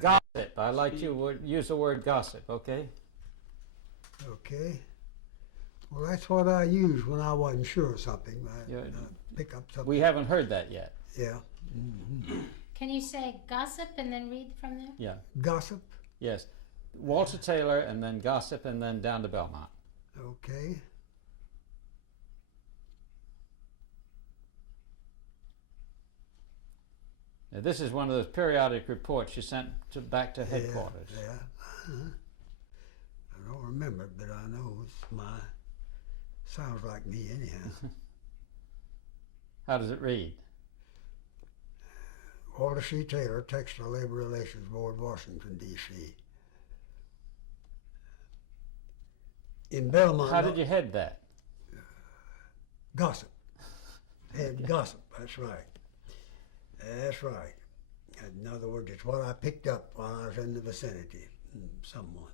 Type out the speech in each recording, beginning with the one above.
Gossip. I like you use the word gossip, okay? Okay. Well, that's what I used when I wasn't sure of something. I pick up something. We haven't heard that yet. Yeah. Can you say gossip and then read from there? Yeah. Gossip. Yes. Walter Taylor and then gossip and then down to Belmont. Okay. Now, this is one of those periodic reports you sent back to headquarters. Yeah. I don't remember it, but I know it's sounds like me anyhow. How does it read? Walter C. Taylor, Textile Labor Relations Board, Washington, D.C. In Belmont. How did you head that? Gossip. Head gossip, that's right. That's right. In other words, it's what I picked up while I was in the vicinity from someone.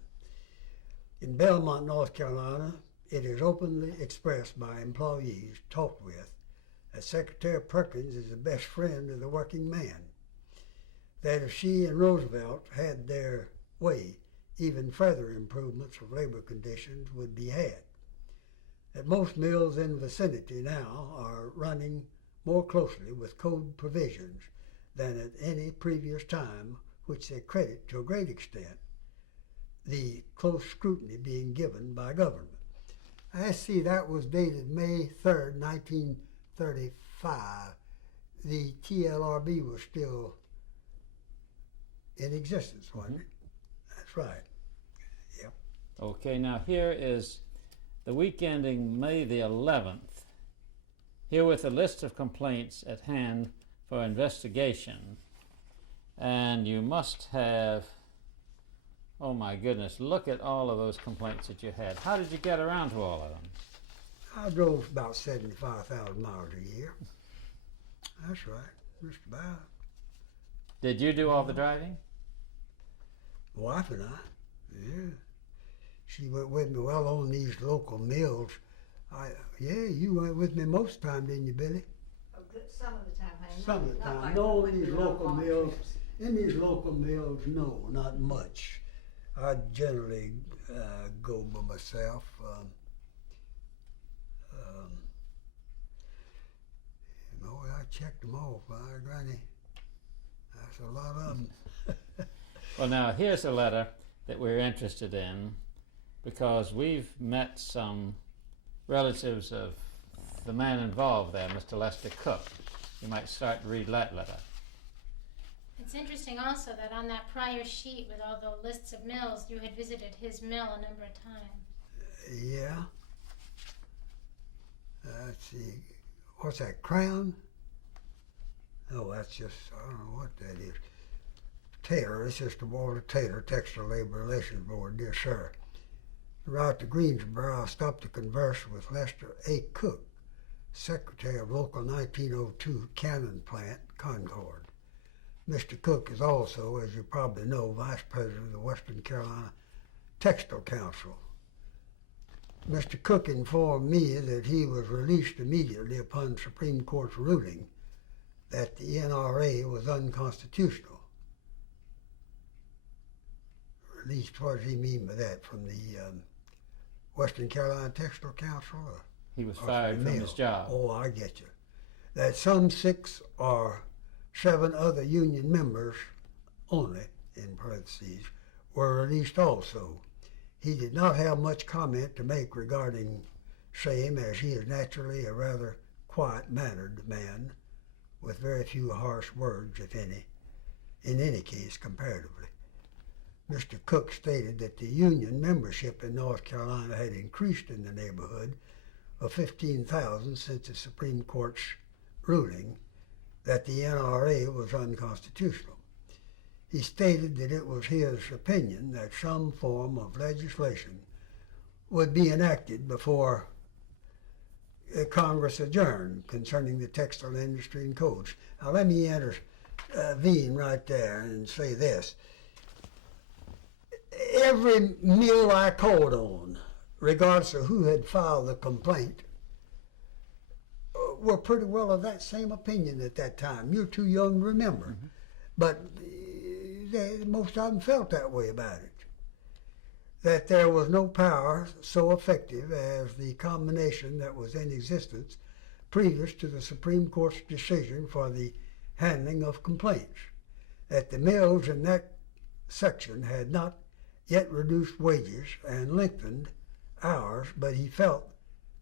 In Belmont, North Carolina, it is openly expressed by employees talked with that Secretary Perkins is the best friend of the working man. That if she and Roosevelt had their way, even further improvements of labor conditions would be had. That most mills in the vicinity now are running more closely with code provisions than at any previous time, which they credit to a great extent, the close scrutiny being given by government. I see that was dated May 3rd, 1935. The TLRB was still in existence, wasn't it? That's right. Yep. Okay, now here is the week ending May the 11th. Here with a list of complaints at hand for investigation. And you must have, oh my goodness, look at all of those complaints that you had. How did you get around to all of them? I drove about 75,000 miles a year. That's right, just about. Did you do all the driving? Wife and I, yeah. She went with me well on these local mills. Yeah, you went with me most of the time, didn't you, Billy? Some of the time, honey. Some of the Not time. like No, with in these the local long mills. trips. In these local mills, no, not much. I generally go by myself. I checked them off. Granny, that's a lot of them. Well, now here's a letter that we're interested in because we've met some relatives of the man involved there, Mr. Lester Cook. You might start to read that letter. It's interesting also that on that prior sheet with all the lists of mills, you had visited his mill a number of times. Yeah. Let's see. What's that, Crown? Oh, that's just, I don't know what that is. Taylor, it's just the Walter Taylor, Textile Labor Relations Board, dear sir. Right to Greensboro, I stopped to converse with Lester A. Cook, Secretary of Local 1902 Cannon Plant, Concord. Mr. Cook is also, as you probably know, Vice President of the Western Carolina Textile Council. Mr. Cook informed me that he was released immediately upon Supreme Court's ruling that the NRA was unconstitutional. Released, what does he mean by that? From the Western Carolina Textile Council? He was fired from his job. Oh, I get you. That some 6 or 7 other union members only, in parentheses, were released also. He did not have much comment to make regarding same, as he is naturally a rather quiet-mannered man with very few harsh words, if any, in any case comparatively. Mr. Cook stated that the union membership in North Carolina had increased in the neighborhood of 15,000 since the Supreme Court's ruling that the NRA was unconstitutional. He stated that it was his opinion that some form of legislation would be enacted before Congress adjourned concerning the textile industry and codes. Now let me intervene right there and say this. Every mill I called on, regardless of who had filed the complaint, were pretty well of that same opinion at that time. You're too young to remember. Mm-hmm. But most of them felt that way about it. That there was no power so effective as the combination that was in existence previous to the Supreme Court's decision for the handling of complaints. That the mills in that section had not yet reduced wages and lengthened hours, but he felt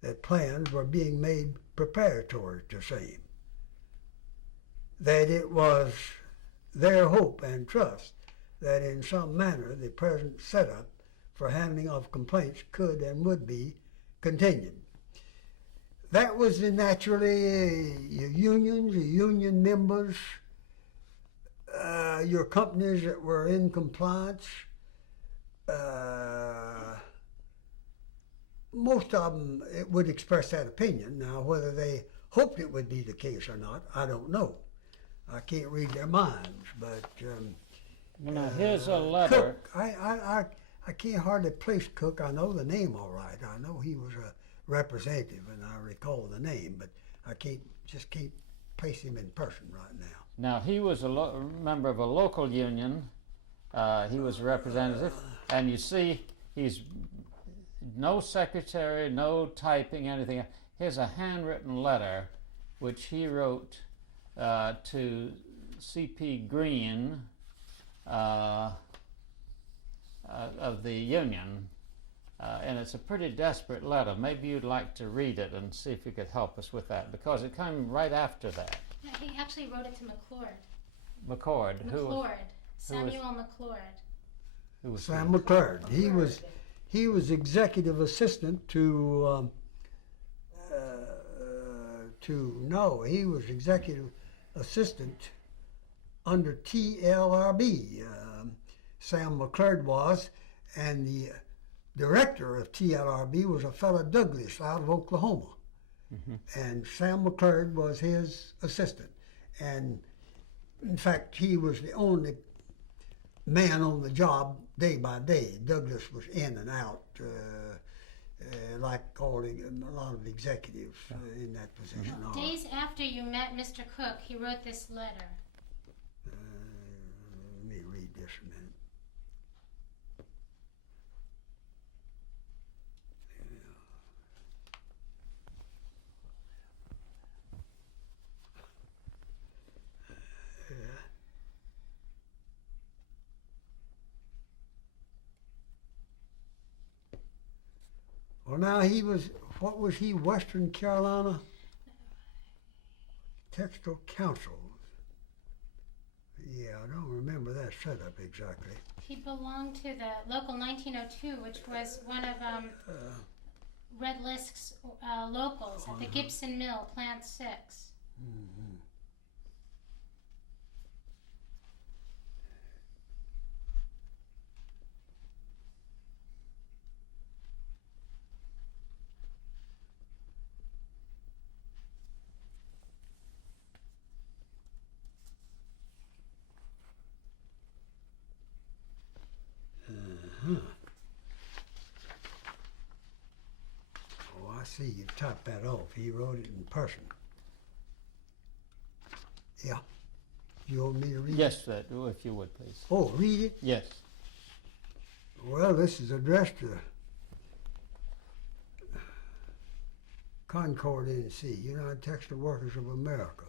that plans were being made preparatory to same. That it was their hope and trust that in some manner the present setup for handling of complaints could and would be continued. That was naturally your unions, your union members, your companies that were in compliance. Most of them would express that opinion. Now, whether they hoped it would be the case or not, I don't know. I can't read their minds, but Well, now here's a letter. Cook, I can't hardly place Cook. I know the name all right. I know he was a representative, and I recall the name, but I just can't place him in person right now. Now, he was a member of a local union. He was a representative. And you see, he's no secretary, no typing, anything. Here's a handwritten letter which he wrote to C.P. Green of the union. And it's a pretty desperate letter. Maybe you'd like to read it and see if you could help us with that, because it came right after that. No, he actually wrote it to McClord. McCord. Samuel McClord. Who was Sam McClure. He was executive assistant to he was executive assistant under TLRB. Sam McClure was, and the director of TLRB was a fellow Douglas out of Oklahoma. Mm-hmm. And Sam McClure was his assistant. And in fact, he was the only man on the job day by day. Douglas was in and out, like a lot of executives in that position. Mm-hmm. Days after you met Mr. Cook, he wrote this letter. Let me read this a minute. Well, now what was he, Western Carolina Textile Council? Yeah, I don't remember that setup exactly. He belonged to the Local 1902, which was one of Red Lisk's locals at the Gibson Mill, Plant 6. Mm-hmm. Oh, I see. You typed that off. He wrote it in person. Yeah. You want me to read it? Yes, if you would, please. Oh, read it? Yes. Well, this is addressed to Concord, NC, United Textile Workers of America.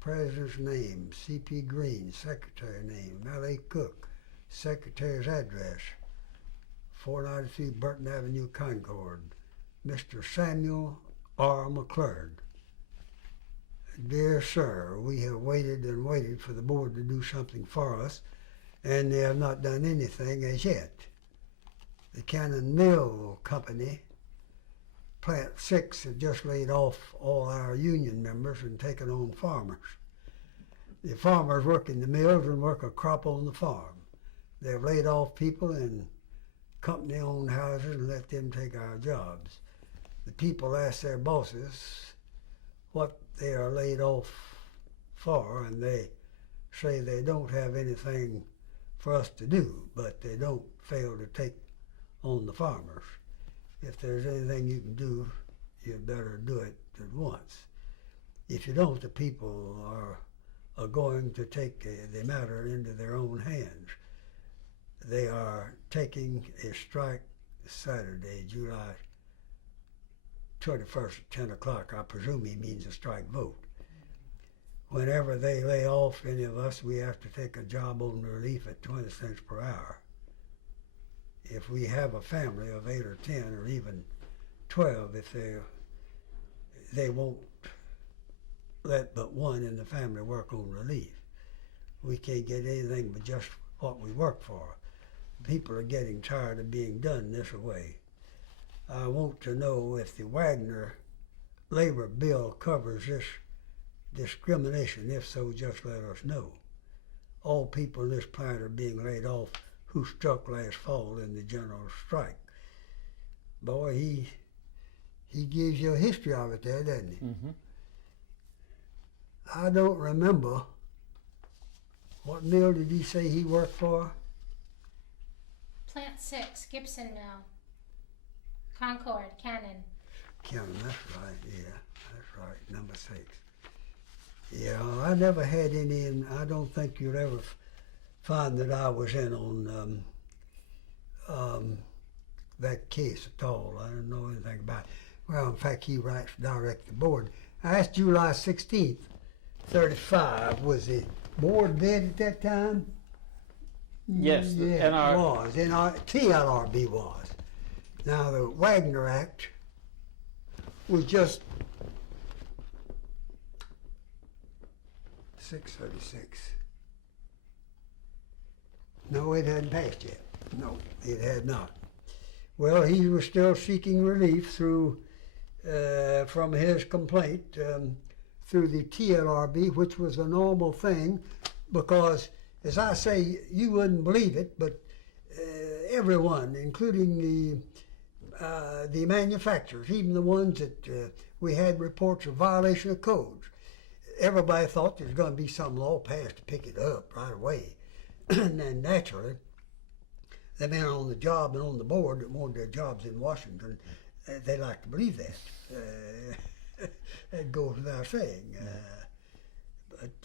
President's name, C.P. Green. Secretary name, L.A. Cook. Secretary's address, 493 Burton Avenue, Concord. Mr. Samuel R. McClure. Dear Sir, we have waited and waited for the board to do something for us, and they have not done anything as yet. The Cannon Mill Company, Plant 6, have just laid off all our union members and taken on farmers. The farmers work in the mills and work a crop on the farm. They've laid off people in company-owned houses and let them take our jobs. The people ask their bosses what they are laid off for, and they say they don't have anything for us to do, but they don't fail to take on the farmers. If there's anything you can do, you better do it at once. If you don't, the people are are going to take the matter into their own hands. They are taking a strike Saturday, July 21st at 10 o'clock. I presume he means a strike vote. Whenever they lay off any of us, we have to take a job on relief at 20 cents per hour. If we have a family of 8 or 10 or even 12, if they won't let but one in the family work on relief. We can't get anything but just what we work for. People are getting tired of being done this way. I want to know if the Wagner labor bill covers this discrimination. If so, just let us know. All people in this plant are being laid off who struck last fall in the general strike. Boy, he gives you a history of it there, doesn't he? Mm-hmm. I don't remember. What mill did he say he worked for? Plant 6, Gibson Mill. Concord, Cannon. Cannon, that's right, yeah, that's right, number 6. Yeah, I never had any, and I don't think you'll ever find that I was in on that case at all. I don't know anything about it. Well, in fact, he writes direct to the board. That's July 16th, 35. Was the board dead at that time? Yes, Yeah, and our it was. And our TLRB was. Now, the Wagner Act was just 636. No, it hadn't passed yet. No, it had not. Well, he was still seeking relief through, from his complaint through the TLRB, which was a normal thing because, as I say, you wouldn't believe it, but everyone, including the manufacturers, even the ones that we had reports of violation of codes, everybody thought there was going to be some law passed to pick it up right away. And then naturally, the men on the job and on the board that wanted their jobs in Washington, they like to believe that. That goes without saying. But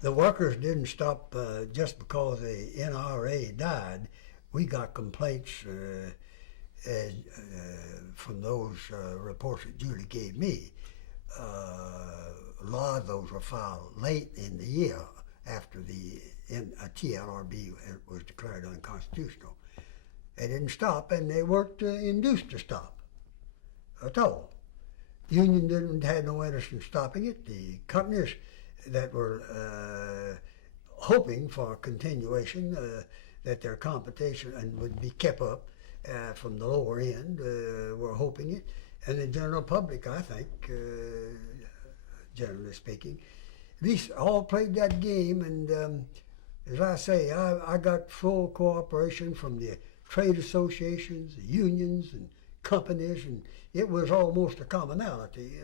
the workers didn't stop just because the NRA died. We got complaints from those reports that Julie gave me. A lot of those were filed late in the year after the TLRB was declared unconstitutional. They didn't stop, and they weren't induced to stop at all. The union had no interest in stopping it. The companies that were hoping for a continuation, that their competition and would be kept up from the lower end, were hoping it. And the general public, I think, generally speaking, at least all played that game. And as I say, I got full cooperation from the trade associations, the unions, and companies, and it was almost a commonality.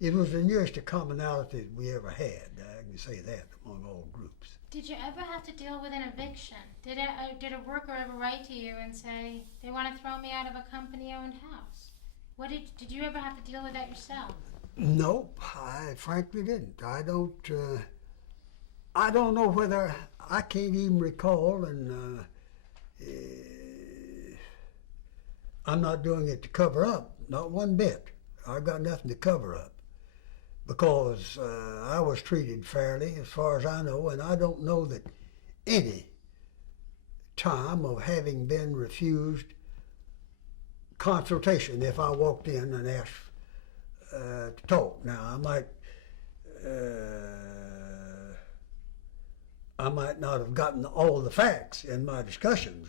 It was the nearest to commonality we ever had. I can say that among all groups. Did you ever have to deal with an eviction? Did a worker ever write to you and say, they want to throw me out of a company-owned house? Did you ever have to deal with that yourself? Nope, I frankly didn't. I don't know whether, I can't even recall, and I'm not doing it to cover up, not one bit. I've got nothing to cover up because I was treated fairly as far as I know, and I don't know that any time of having been refused consultation if I walked in and asked to talk. Now, I might not have gotten all the facts in my discussions,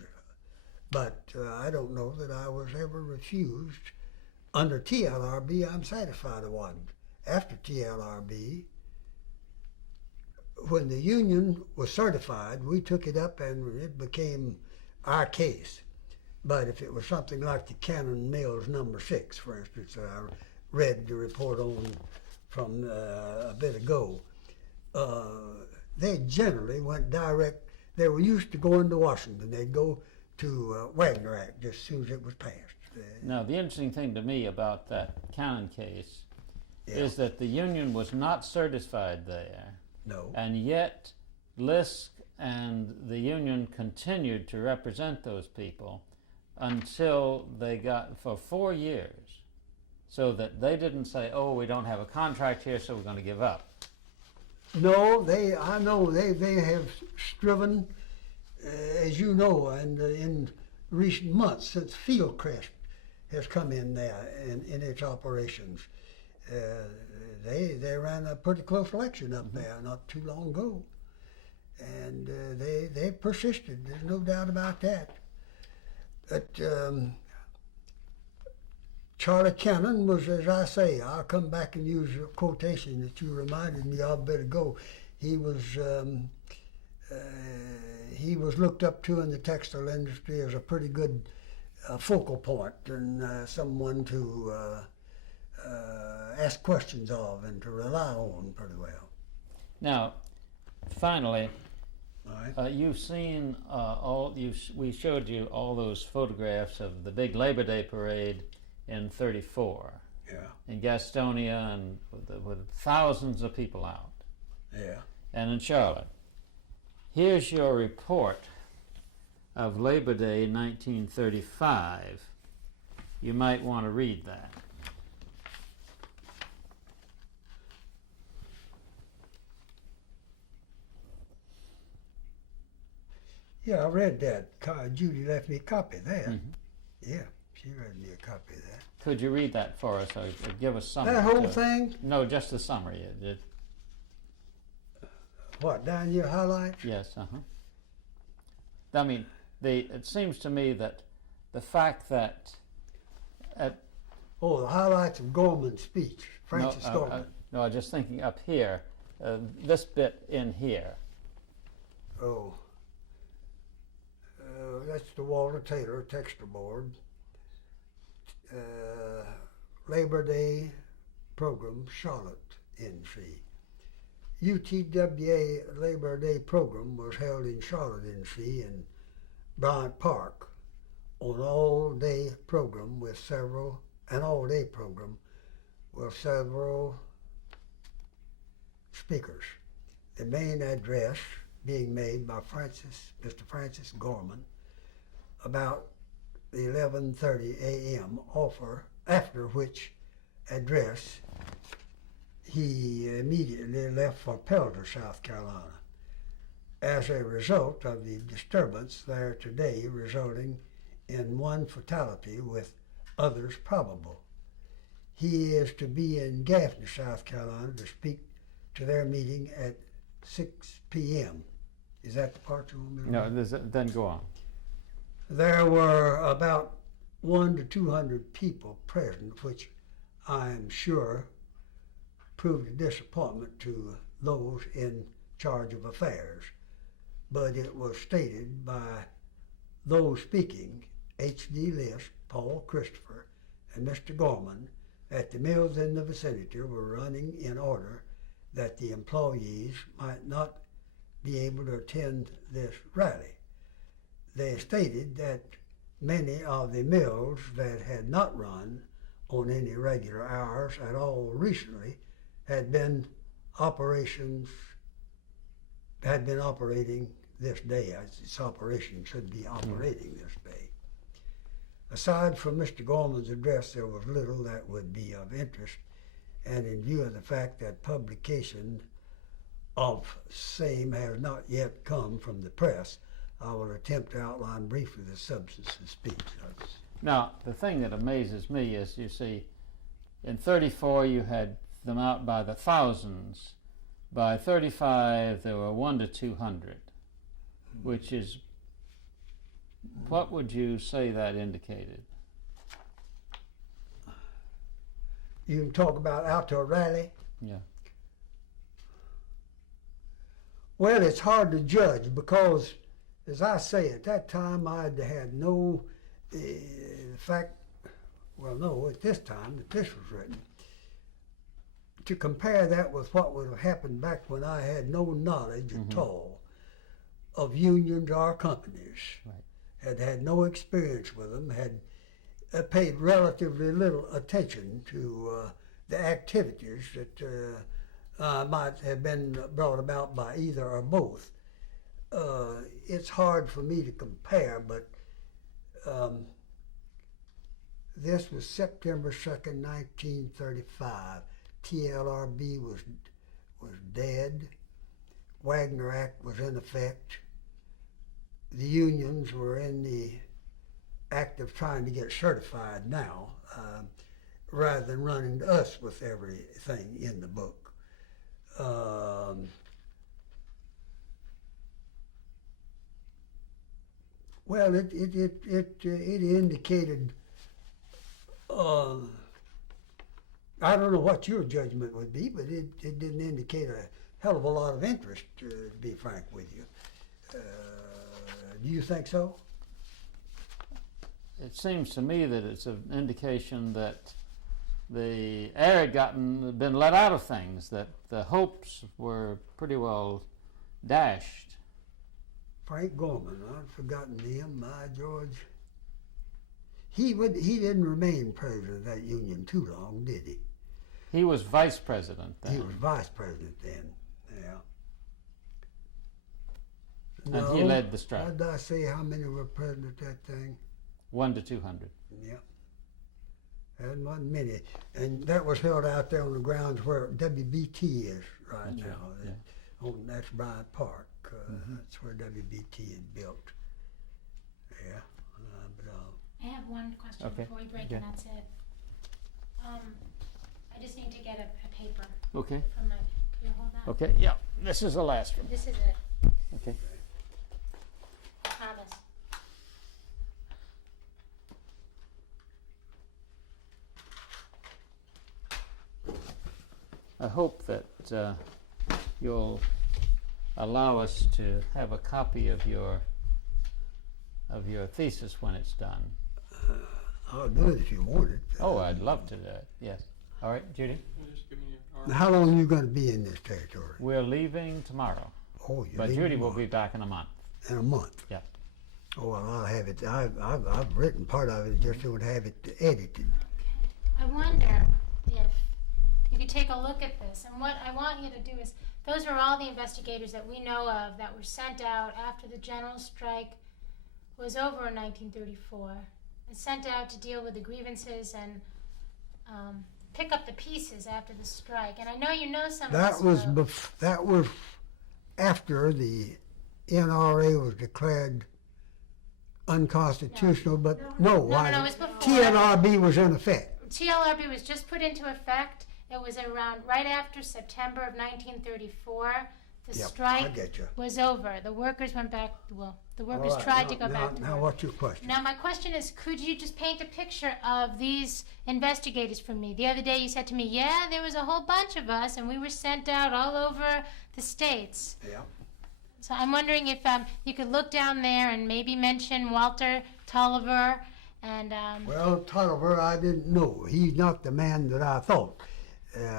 but I don't know that I was ever refused. Under TLRB, I'm satisfied I wasn't. After TLRB, when the union was certified, we took it up and it became our case. But if it was something like the Cannon Mills number 6, for instance, I read the report on from a bit ago, they generally went direct. They were used to going to Washington. They'd go to Wagner Act just as soon as it was passed. Now, the interesting thing to me about that Cannon case is that the union was not certified there, No. and yet Lisk and the union continued to represent those people until they got, for 4 years, so that they didn't say, oh, we don't have a contract here, so we're going to give up. No, I know they have striven, as you know, and in recent months since Fieldcrest has come in there in its operations. They ran a pretty close election up there not too long ago, and they persisted. There's no doubt about that. But Charlie Cannon was, as I say, I'll come back and use a quotation that you reminded me of a bit ago. He was looked up to in the textile industry as a pretty good focal point and someone to ask questions of and to rely on pretty well. Now, finally, All right. you've seen we showed you all those photographs of the big Labor Day parade in '34 Yeah. in Gastonia, and with thousands of people out, Yeah. and in Charlotte. Here's your report of Labor Day 1935. You might want to read that. Yeah, I read that. Judy left me a copy of that. Mhm. Yeah, she read me a copy of that. Could you read that for us, or give us summary? That whole to- thing? No, just the summary. What, down your highlights? Yes, I mean, it seems to me that the fact that Oh, the highlights of Gorman's speech, Francis Gorman. no, I'm just thinking up here, this bit in here. Oh. That's the Walter Taylor Texture Board. Labor Day program, Charlotte, NC. UTWA Labor Day program was held in Charlotte, NC, in Bryant Park, on all-day program with several speakers. The main address being made by Mr. Francis Gorman about 11:30 a.m. After which address he immediately left for Pelter, South Carolina, as a result of the disturbance there today resulting in one fatality with others probable. He is to be in Gaffney, South Carolina to speak to their meeting at 6 p.m. Is that the part you want me to read? Then go on. There were about 100 to 200 people present, which I am sure proved a disappointment to those in charge of affairs. But it was stated by those speaking, H.D. Lisk, Paul Christopher, and Mr. Gorman, that the mills in the vicinity were running in order that the employees might not be able to attend this rally. They stated that many of the mills that had not run on any regular hours at all recently had been operating this day. Its operation should be operating this day. Aside from Mr. Gorman's address, there was little that would be of interest, and in view of the fact that publication of same has not yet come from the press, I will attempt to outline briefly the substance of the speech. Now, the thing that amazes me is, you see, in '34 you had them out by the thousands. By '35 there were 100 to 200, which is, what would you say that indicated? You can talk about out to a rally. Yeah. Well, it's hard to judge because, as I say, at that time I had no at this time that this was written. To compare that with what would have happened back when I had no knowledge at all of unions or companies, had no experience with them, had paid relatively little attention to the activities that might have been brought about by either or both. It's hard for me to compare, but this was September 2nd, 1935. TLRB was dead. Wagner Act was in effect. The unions were in the act of trying to get certified now, rather than running to us with everything in the book. Well, it indicated. I don't know what your judgment would be, but it didn't indicate a hell of a lot of interest, to be frank with you. Do you think so? It seems to me that it's an indication that the air had been let out of things, that the hopes were pretty well dashed. Frank Gorman, I'd forgotten him, my George. He didn't remain president of that union too long, did he? He was vice president then. He was vice president then, yeah. And he led the strike. What did I say, how many were present at that thing? 1 to 200. Yeah. That wasn't many. And that was held out there on the grounds where WBT is right That's now. right, yeah. That's Bryant Park. That's where WBT had built. Yeah. I have one question Okay. before we break, Okay. and that's it. I just need to get a paper Okay. from my. Can you hold that? Okay, yeah. This is the last one. This is it. Okay. I promise. I hope that you'll allow us to have a copy of your thesis when it's done. I'll do it if you want it. Oh, I'd love to do it. Yes. All right, Judy. Now, how long are you going to be in this territory? We're leaving tomorrow, Oh, you're but leaving Judy will tomorrow. be back in a month. In a month. Yeah. Oh, well, I'll have it. I've written part of it, just don't have it edited. I wonder if you could take a look at this. And what I want you to do is, those are all the investigators that we know of that were sent out after the general strike was over in 1934, and sent out to deal with the grievances and pick up the pieces after the strike. And I know you know some That of was this. that was after the NRA was declared unconstitutional, but no, No, it was before. TNRB was in effect. TLRB was just put into effect. It was around right after September of 1934. The Yep, I strike get you. was over. The workers went back. Well, the workers All right, tried to go now, back to Now, work. what's your question? Now, my question is, could you just paint a picture of these investigators for me? The other day you said to me, yeah, there was a whole bunch of us, and we were sent out all over the states. Yeah. So I'm wondering if you could look down there and maybe mention Walter Tolliver and... Well, Tolliver, I didn't know. He's not the man that I thought.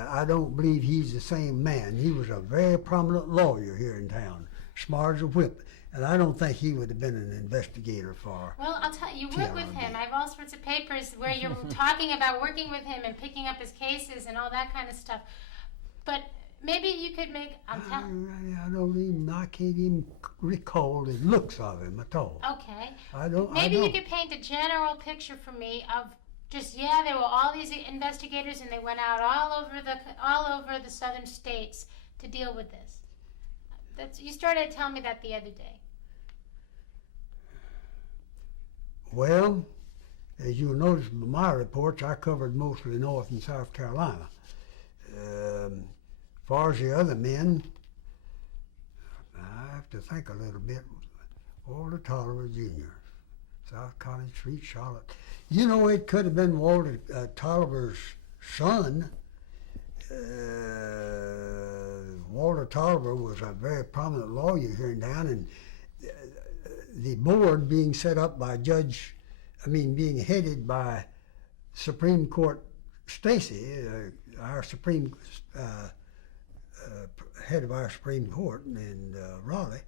I don't believe he's the same man. He was a very prominent lawyer here in town, smart as a whip. And I don't think he would have been an investigator for... Well, I'll tell you, work with TLRB. him. I have all sorts of papers where you're talking about working with him and picking up his cases and all that kind of stuff. But maybe you could make... I can't even recall the looks of him at all. Okay. Maybe you could paint a general picture for me of just, yeah, there were all these investigators and they went out all over the southern states to deal with this. You started telling me that the other day. Well, as you'll notice from my reports, I covered mostly North and South Carolina. As far as the other men, I have to think a little bit. Walter Tolliver Jr., South College Street, Charlotte. You know, it could have been Walter Tolliver's son. Walter Tolliver was a very prominent lawyer here in town, and the board being set up by being headed by Supreme Court Stacy, our Supreme head of our Supreme Court in Raleigh.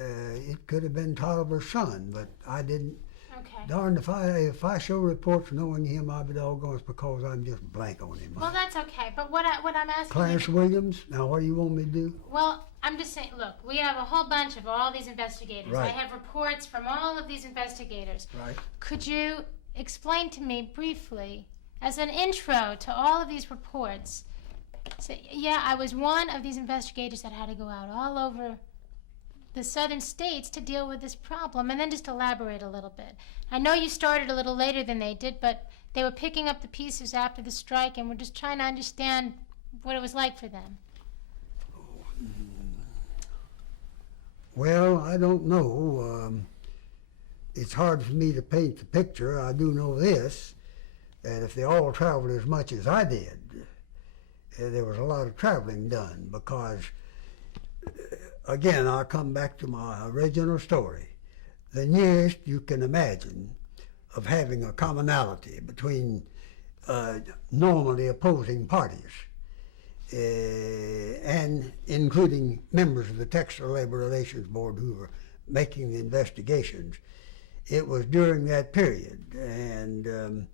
It could have been Tolliver's son, but I didn't. Okay. Darn, if I show reports knowing him, I'll be doggone, it's because I'm just blank on him. Well, that's okay. But what I'm asking Clarence you, Williams, now what do you want me to do? well, I'm just saying, look, we have a whole bunch of all these investigators. Right. I have reports from all of these investigators. Right. Could you explain to me briefly, as an intro to all of these reports, say, yeah, I was one of these investigators that had to go out all over the southern states to deal with this problem, and then just elaborate a little bit. I know you started a little later than they did, but they were picking up the pieces after the strike, and we're just trying to understand what it was like for them. Well, I don't know. It's hard for me to paint the picture. I do know this, that if they all traveled as much as I did, there was a lot of traveling done because, again, I'll come back to my original story. The nearest you can imagine of having a commonality between normally opposing parties, and including members of the Texas Labor Relations Board who were making the investigations, it was during that period. And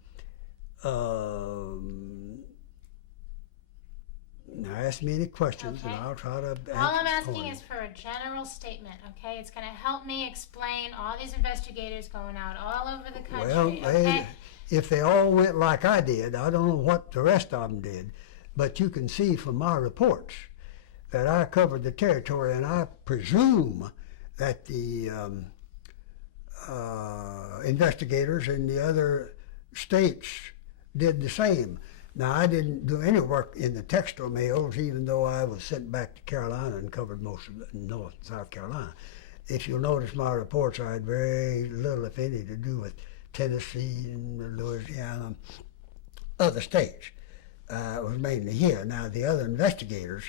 now ask me any questions, Okay. and I'll try to answer. All I'm asking accordingly. is for a general statement, okay? It's going to help me explain all these investigators going out all over the country, Well, okay? if they all went like I did, I don't know what the rest of them did, but you can see from my reports that I covered the territory, and I presume that the investigators in the other states did the same. Now, I didn't do any work in the textile mills, even though I was sent back to Carolina and covered most of North and South Carolina. If you'll notice my reports, I had very little, if any, to do with Tennessee and Louisiana, other states. It was mainly here. Now, the other investigators,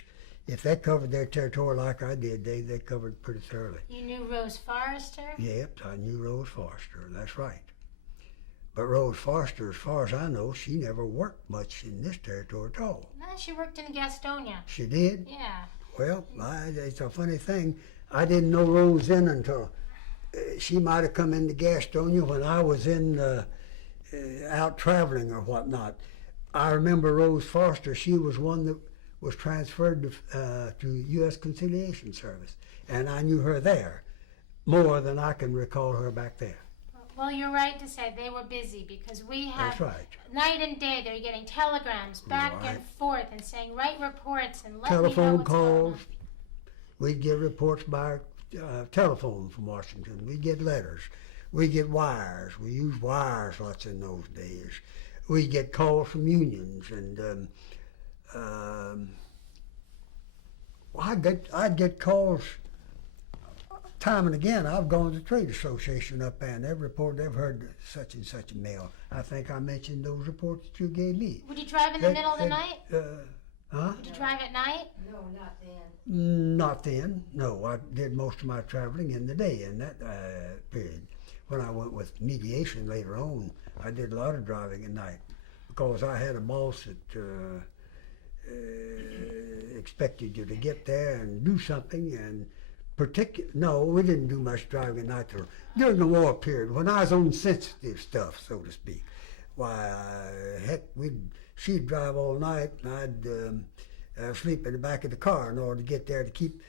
if they covered their territory like I did, they covered pretty thoroughly. You knew Rose Forrester? Yep, I knew Rose Forrester, that's right. But Rose Forrester, as far as I know, she never worked much in this territory at all. No, she worked in Gastonia. She did? Yeah. Well, it's a funny thing. I didn't know Rose then until she might have come into Gastonia when I was out traveling or whatnot. I remember Rose Forrester. She was one that was transferred to U.S. Conciliation Service, and I knew her there more than I can recall her back there. Well, you're right to say they were busy because we had That's right. night and day. They're getting telegrams back and Right. forth and saying, write reports and let me know Telephone what's going calls. on. We'd get reports by telephone from Washington. We'd get letters. We'd get wires. We used wires lots in those days. We'd get calls from unions, and I'd get calls time and again. I've gone to the trade association up there, and they've reported they've heard such and such a mail. I think I mentioned those reports that you gave me. Would you drive in the middle of the night? Huh? Would you drive at night? No, not then. Not then. No, I did most of my traveling in the day in that period. When I went with mediation later on, I did a lot of driving at night because I had a boss that expected you to get there and do something. And no, we didn't do much driving at night during the war period when I was on sensitive stuff, so to speak. Why, heck, she'd drive all night, and I'd sleep in the back of the car in order to get there to keep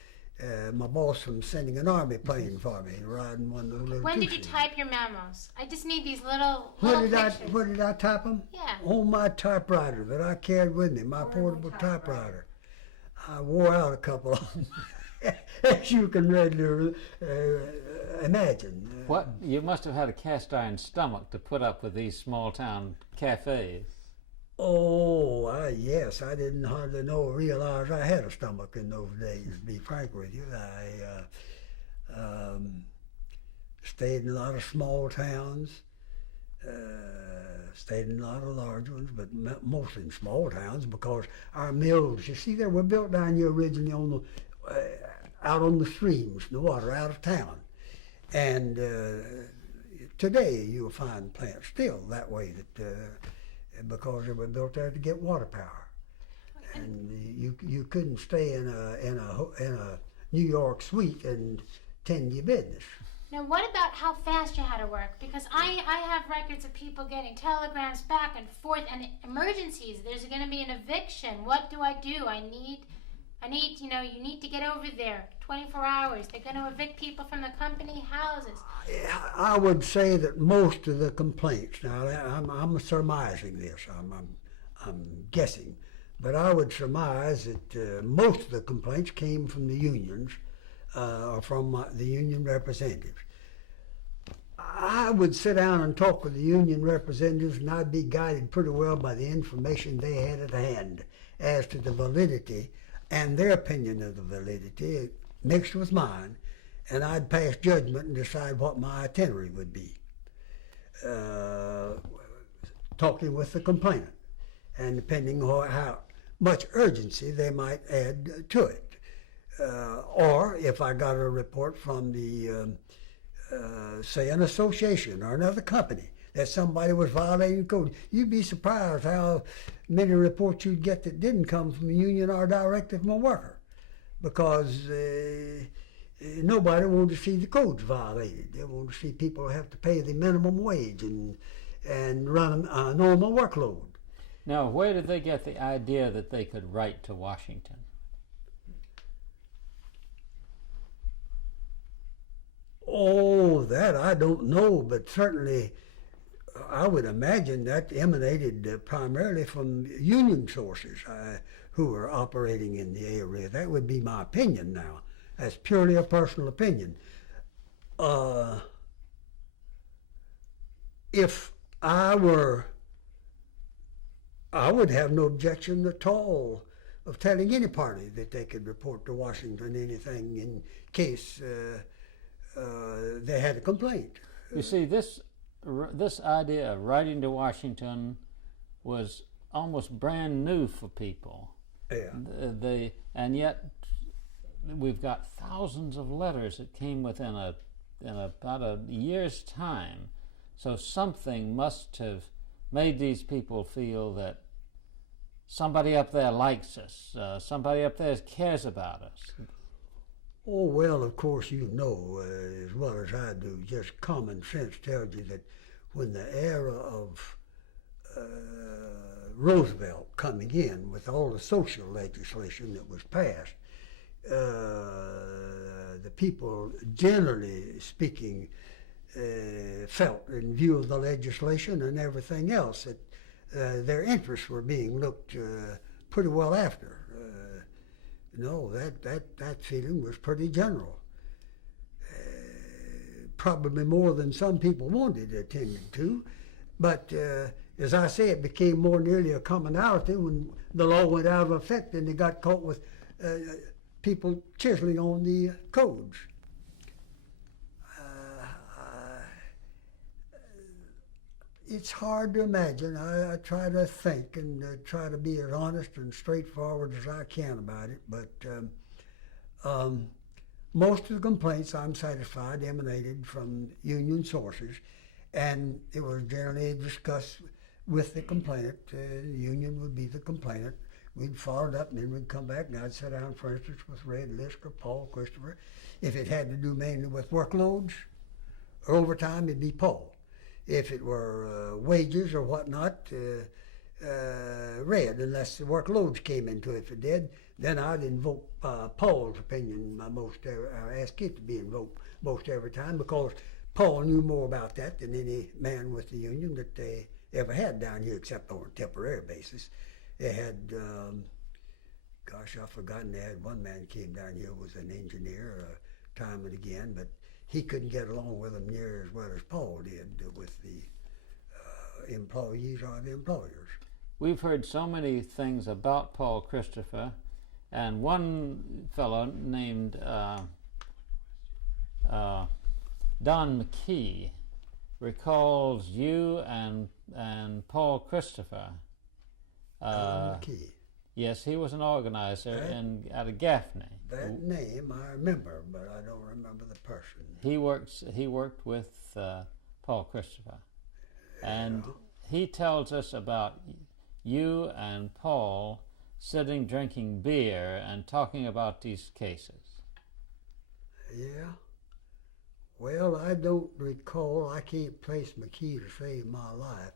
my boss from sending an army plane for me and riding one of those little When did you two-seaters. type your memos? I just need these little Where pictures. did I type them? Yeah. On my typewriter that I carried with me, my portable typewriter. I wore out a couple of them, as you can readily imagine. What? You must have had a cast iron stomach to put up with these small town cafes. Oh, yes. I didn't hardly realize I had a stomach in those days, to be frank with you. I stayed in a lot of small towns, stayed in a lot of large ones, but mostly in small towns because our mills, you see, they were built down here originally out on the streams, the water, out of town. And today you'll find plants still that way, because they were built there to get water power. And you couldn't stay in a New York suite and tend your business. Now, what about how fast you had to work? Because I have records of people getting telegrams back and forth and emergencies. There's going to be an eviction. What do? I need, you need to get over there. 24 hours. They're going to evict people from the company houses. I would say that most of the complaints, now I'm surmising this, I'm guessing, but I would surmise that most of the complaints came from the unions, or from the union representatives. I would sit down and talk with the union representatives, and I'd be guided pretty well by the information they had at hand as to the validity and their opinion of the validity mixed with mine, and I'd pass judgment and decide what my itinerary would be. Talking with the complainant, and depending on how much urgency they might add to it. Or if I got a report from the, say, an association or another company that somebody was violating the code, you'd be surprised how many reports you'd get that didn't come from a union or directly from a worker, because nobody wanted to see the codes violated. They wanted to see people have to pay the minimum wage and run a normal workload. Now, where did they get the idea that they could write to Washington? Oh, that I don't know, but certainly I would imagine that emanated primarily from union sources who were operating in the area. That would be my opinion now. That's purely a personal opinion. If I would have no objection at all of telling any party that they could report to Washington anything in case they had a complaint. You see, this idea of writing to Washington was almost brand new for people. Yeah. And yet we've got thousands of letters that came within about a year's time. So something must have made these people feel that somebody up there likes us, somebody up there cares about us. Oh, well, of course, you know as well as I do, just common sense tells you that when the era of Roosevelt coming in with all the social legislation that was passed, the people, generally speaking, felt, in view of the legislation and everything else, that their interests were being looked pretty well after. No, that feeling was pretty general. Probably more than some people wanted attended to, but as I say, it became more nearly a commonality when the law went out of effect and they got caught with people chiseling on the codes. It's hard to imagine. I try to think and try to be as honest and straightforward as I can about it, but most of the complaints, I'm satisfied, emanated from union sources, and it was generally discussed with the complainant. The union would be the complainant. We'd follow it up, and then we'd come back, and I'd sit down, for instance, with Red Lisk or Paul Christopher. If it had to do mainly with workloads or overtime, it'd be Paul. If it were wages or whatnot, Red, unless the workloads came into it. If it did, then I'd invoke Paul's opinion I ask it to be invoked most every time, because Paul knew more about that than any man with the union that they ever had down here, except on a temporary basis. They had, I've forgotten, they had one man came down here, was an engineer, time and again, but he couldn't get along with them near as well as Paul did with the employees or the employers. We've heard so many things about Paul Christopher, and one fellow named Don McKee recalls you and Paul Christopher. Don McKee. Yes, he was an organizer out of Gaffney. That name I remember, but I don't remember the person. He worked with Paul Christopher, and he tells us about you and Paul sitting drinking beer and talking about these cases. Yeah. Well, I don't recall. I can't place my key to save my life.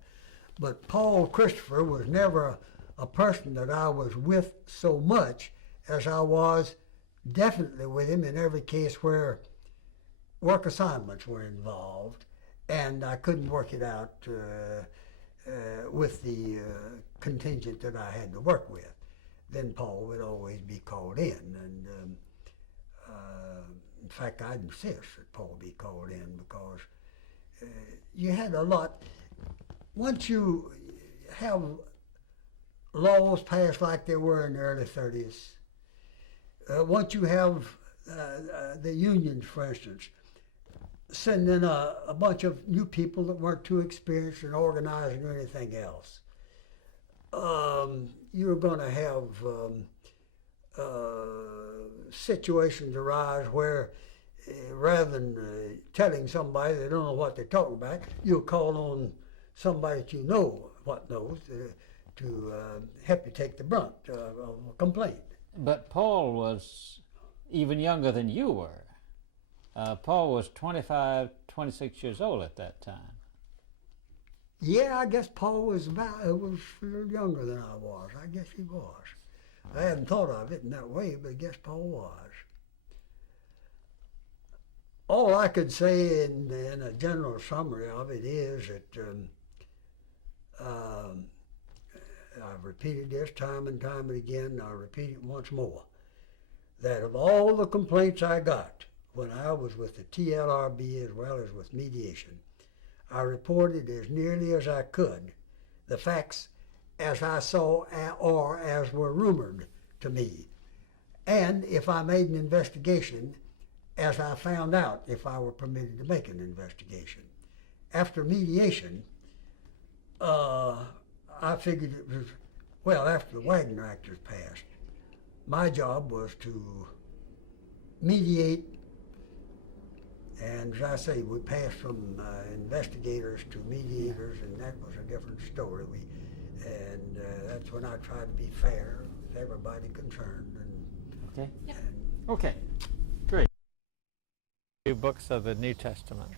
But Paul Christopher was never a person that I was with so much as I was definitely with him in every case where work assignments were involved and I couldn't work it out with the contingent that I had to work with. Then Paul would always be called in, and in fact, I'd insist that Paul be called in because you had a lot. Once you have laws passed like they were in the early 30s, once you have the unions, for instance, send in a bunch of new people that weren't too experienced in organizing or anything else, you're going to have situations arise where rather than telling somebody they don't know what they're talking about, you'll call on somebody that you know what knows to help you take the brunt of a complaint. But Paul was even younger than you were. Paul was 25, 26 years old at that time. Yeah, I guess Paul was a little younger than I was. I guess he was. I hadn't thought of it in that way, but I guess Paul was. All I could say in a general summary of it is that I've repeated this time and time and again, I'll repeat it once more, that of all the complaints I got when I was with the TLRB as well as with mediation, I reported as nearly as I could the facts as I saw or as were rumored to me. And if I made an investigation, as I found out if I were permitted to make an investigation. After mediation, I figured it was, well, after the Wagner Act was passed, my job was to mediate. And as I say, we passed from investigators to mediators, and that was a different story. That's when I tried to be fair with everybody concerned. Okay. Okay. Great. Do books of the New Testament.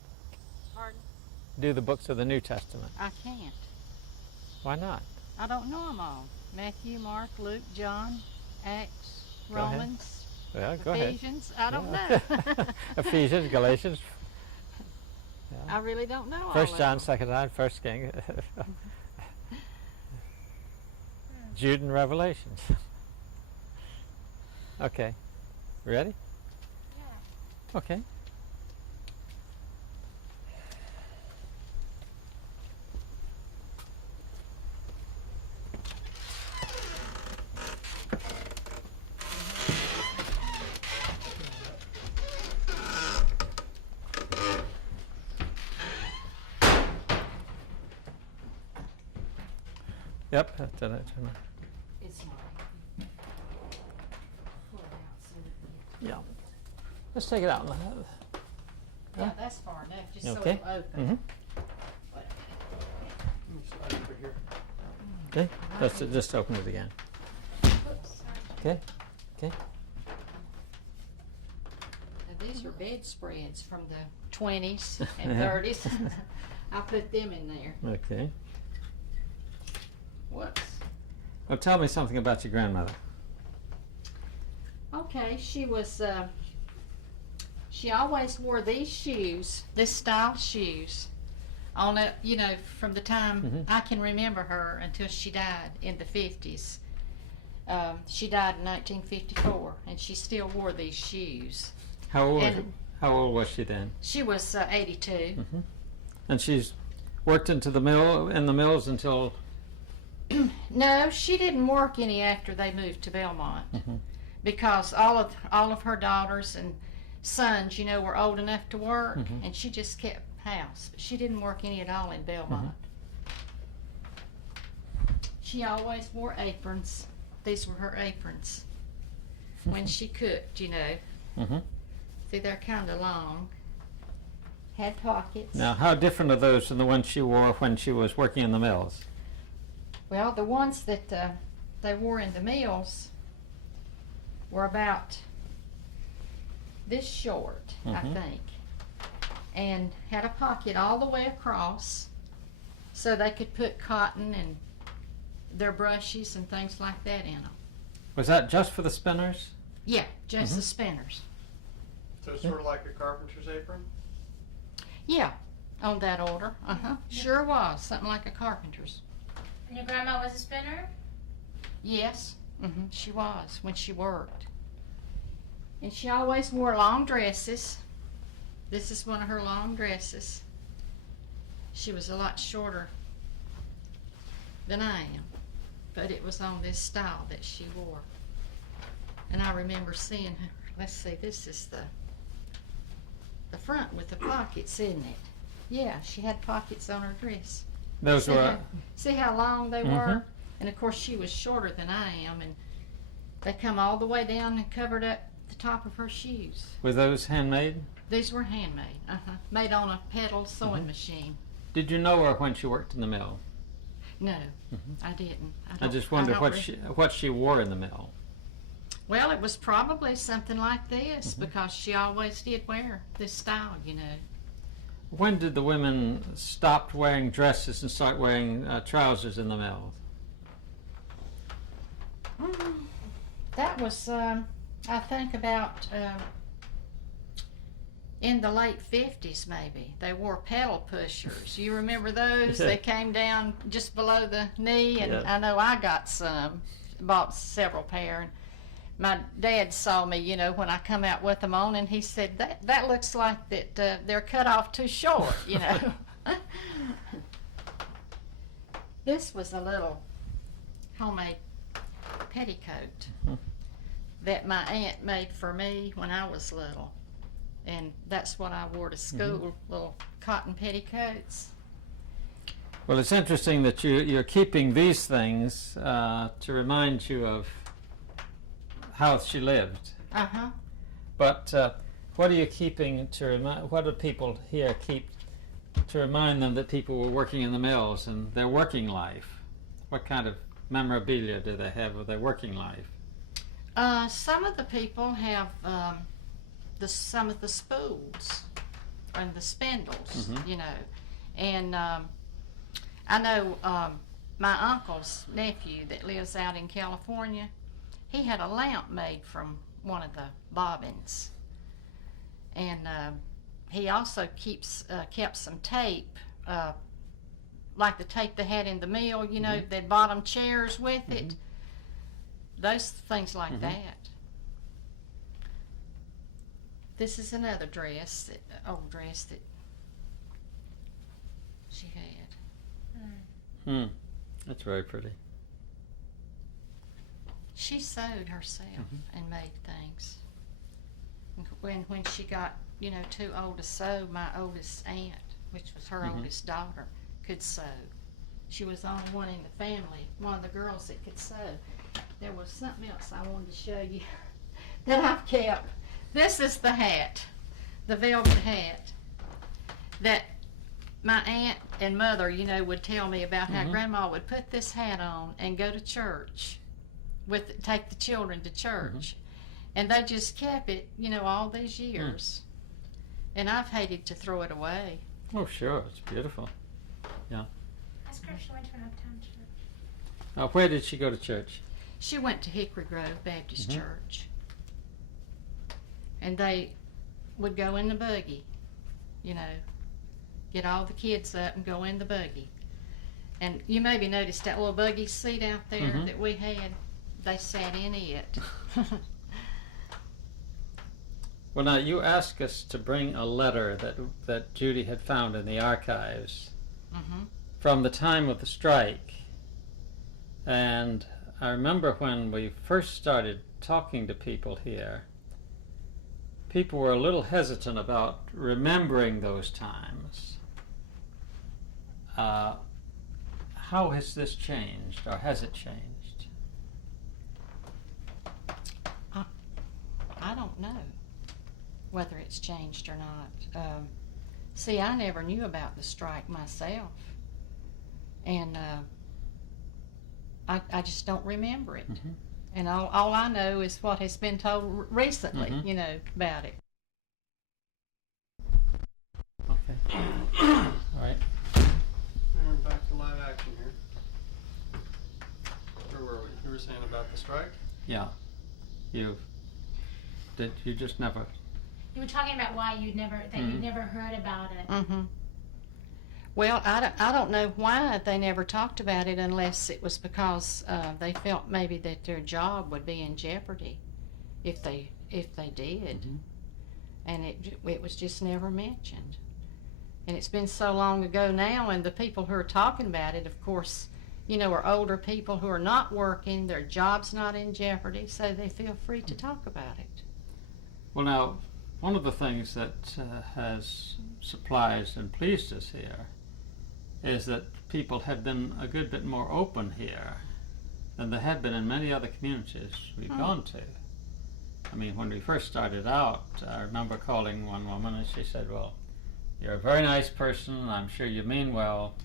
Pardon? Do the books of the New Testament. I can't. Why not? I don't know them all. Matthew, Mark, Luke, John, Acts, Go ahead. Romans, Well, go ahead. Ephesians. I don't Yeah. know. Ephesians, Galatians, I really don't know all First of John, them. Second John, First King, Jude and Revelations. Okay. Ready? Yeah. Okay. Yep, that's it. It's mine. Pull it out so that Yeah. Let's take it out. yeah, that's far enough, just so Okay. it'll open. Mm-hmm. Wait a minute. Okay. Let's just open it again. Oops, sorry. Okay. Okay. Now, these are bedspreads from the 20s and 30s. I put them in there. Okay. Whoops. Well, tell me something about your grandmother. Okay, she was, she always wore these shoes, this style shoes, on it, you know, from the time I can remember her until she died in the 50s. She died in 1954, and she still wore these shoes. How old? And- How old was she then? She was 82. And she's worked in the mills until. No, she didn't work any after they moved to Belmont, because all of her daughters and sons, you know, were old enough to work, and she just kept house. But she didn't work any at all in Belmont. She always wore aprons. These were her aprons when she cooked, you know. See, they're kind of long. Had pockets. Now, how different are those from the ones she wore when she was working in the mills? Well, the ones that they wore in the mills were about this short, I think. and had a pocket all the way across so they could put cotton and their brushes and things like that in them. Was that just for the spinners? Yeah, just the spinners. So it's sort of like a carpenter's apron? Yeah, on that order. Sure was. Something like a carpenter's. And your grandma was a spinner? Yes, she was when she worked. And she always wore long dresses. This is one of her long dresses. She was a lot shorter than I am, but it was on this style that she wore. And I remember seeing her. Let's see, this is the front with the pockets, isn't it? Yeah, she had pockets on her dress. Those were. See how long they were? And of course she was shorter than I am, and they come all the way down and covered up the top of her shoes. Were those handmade? These were handmade, made on a pedal sewing machine. Did you know her when she worked in the mill? No, I didn't. I just wonder what she wore in the mill. Well, it was probably something like this because she always did wear this style, you know. When did the women stop wearing dresses and start wearing trousers in the mill? That was, I think, about in the late 50s, maybe. They wore pedal pushers. You remember those? They came down just below the knee, and I know I got some, bought several pair. And my dad saw me, you know, when I come out with them on, and he said, that looks like that they're cut off too short, you know. This was a little homemade petticoat that my aunt made for me when I was little, and that's what I wore to school, little cotton petticoats. Well, it's interesting that you're keeping these things to remind you of how she lived. But what are you keeping to remind? What do people here keep to remind them that people were working in the mills and their working life? What kind of memorabilia do they have of their working life? Some of the people have some of the spools and the spindles, you know. And I know my uncle's nephew that lives out in California, he had a lamp made from one of the bobbins. And he also kept some tape, like the tape they had in the mill, you know, that bottom chairs with it. Those things like that. This is another dress, old dress that she had. That's very pretty. She sewed herself and made things. When she got, you know, too old to sew, my oldest aunt, which was her oldest daughter, could sew. She was the only one in the family, one of the girls that could sew. There was something else I wanted to show you that I've kept. This is the hat, the velvet hat, that my aunt and mother, you know, would tell me about how Grandma would put this hat on and go to church, take the children to church. And they just kept it, you know, all these years. And I've hated to throw it away. Oh, sure. It's beautiful. Yeah. Ask her if she went to an uptown church. Where did she go to church? She went to Hickory Grove Baptist Church. And they would go in the buggy, you know, get all the kids up and go in the buggy. And you maybe noticed that little buggy seat out there that we had, they sat in it. Well, now, you asked us to bring a letter that Judy had found in the archives from the time of the strike. And I remember when we first started talking to people here, people were a little hesitant about remembering those times. How has this changed, or has it changed? I don't know whether it's changed or not. See, I never knew about the strike myself. And I just don't remember it. And all I know is what has been told recently, you know, about it. All right. And back to live action here. Where were we? You were saying about the strike? Yeah. You just never. You were talking about why you'd never heard about it. Mm-hmm. Well, I don't know why they never talked about it unless it was because they felt maybe that their job would be in jeopardy if they did. Mhm. And it was just never mentioned. And it's been so long ago now, and the people who are talking about it, of course, are older people who are not working, their job's not in jeopardy, so they feel free to talk about it. Well, now, one of the things that has surprised and pleased us here is that people have been a good bit more open here than they have been in many other communities we've gone to. I mean, when we first started out, I remember calling one woman and she said, well, you're a very nice person, I'm sure you mean well,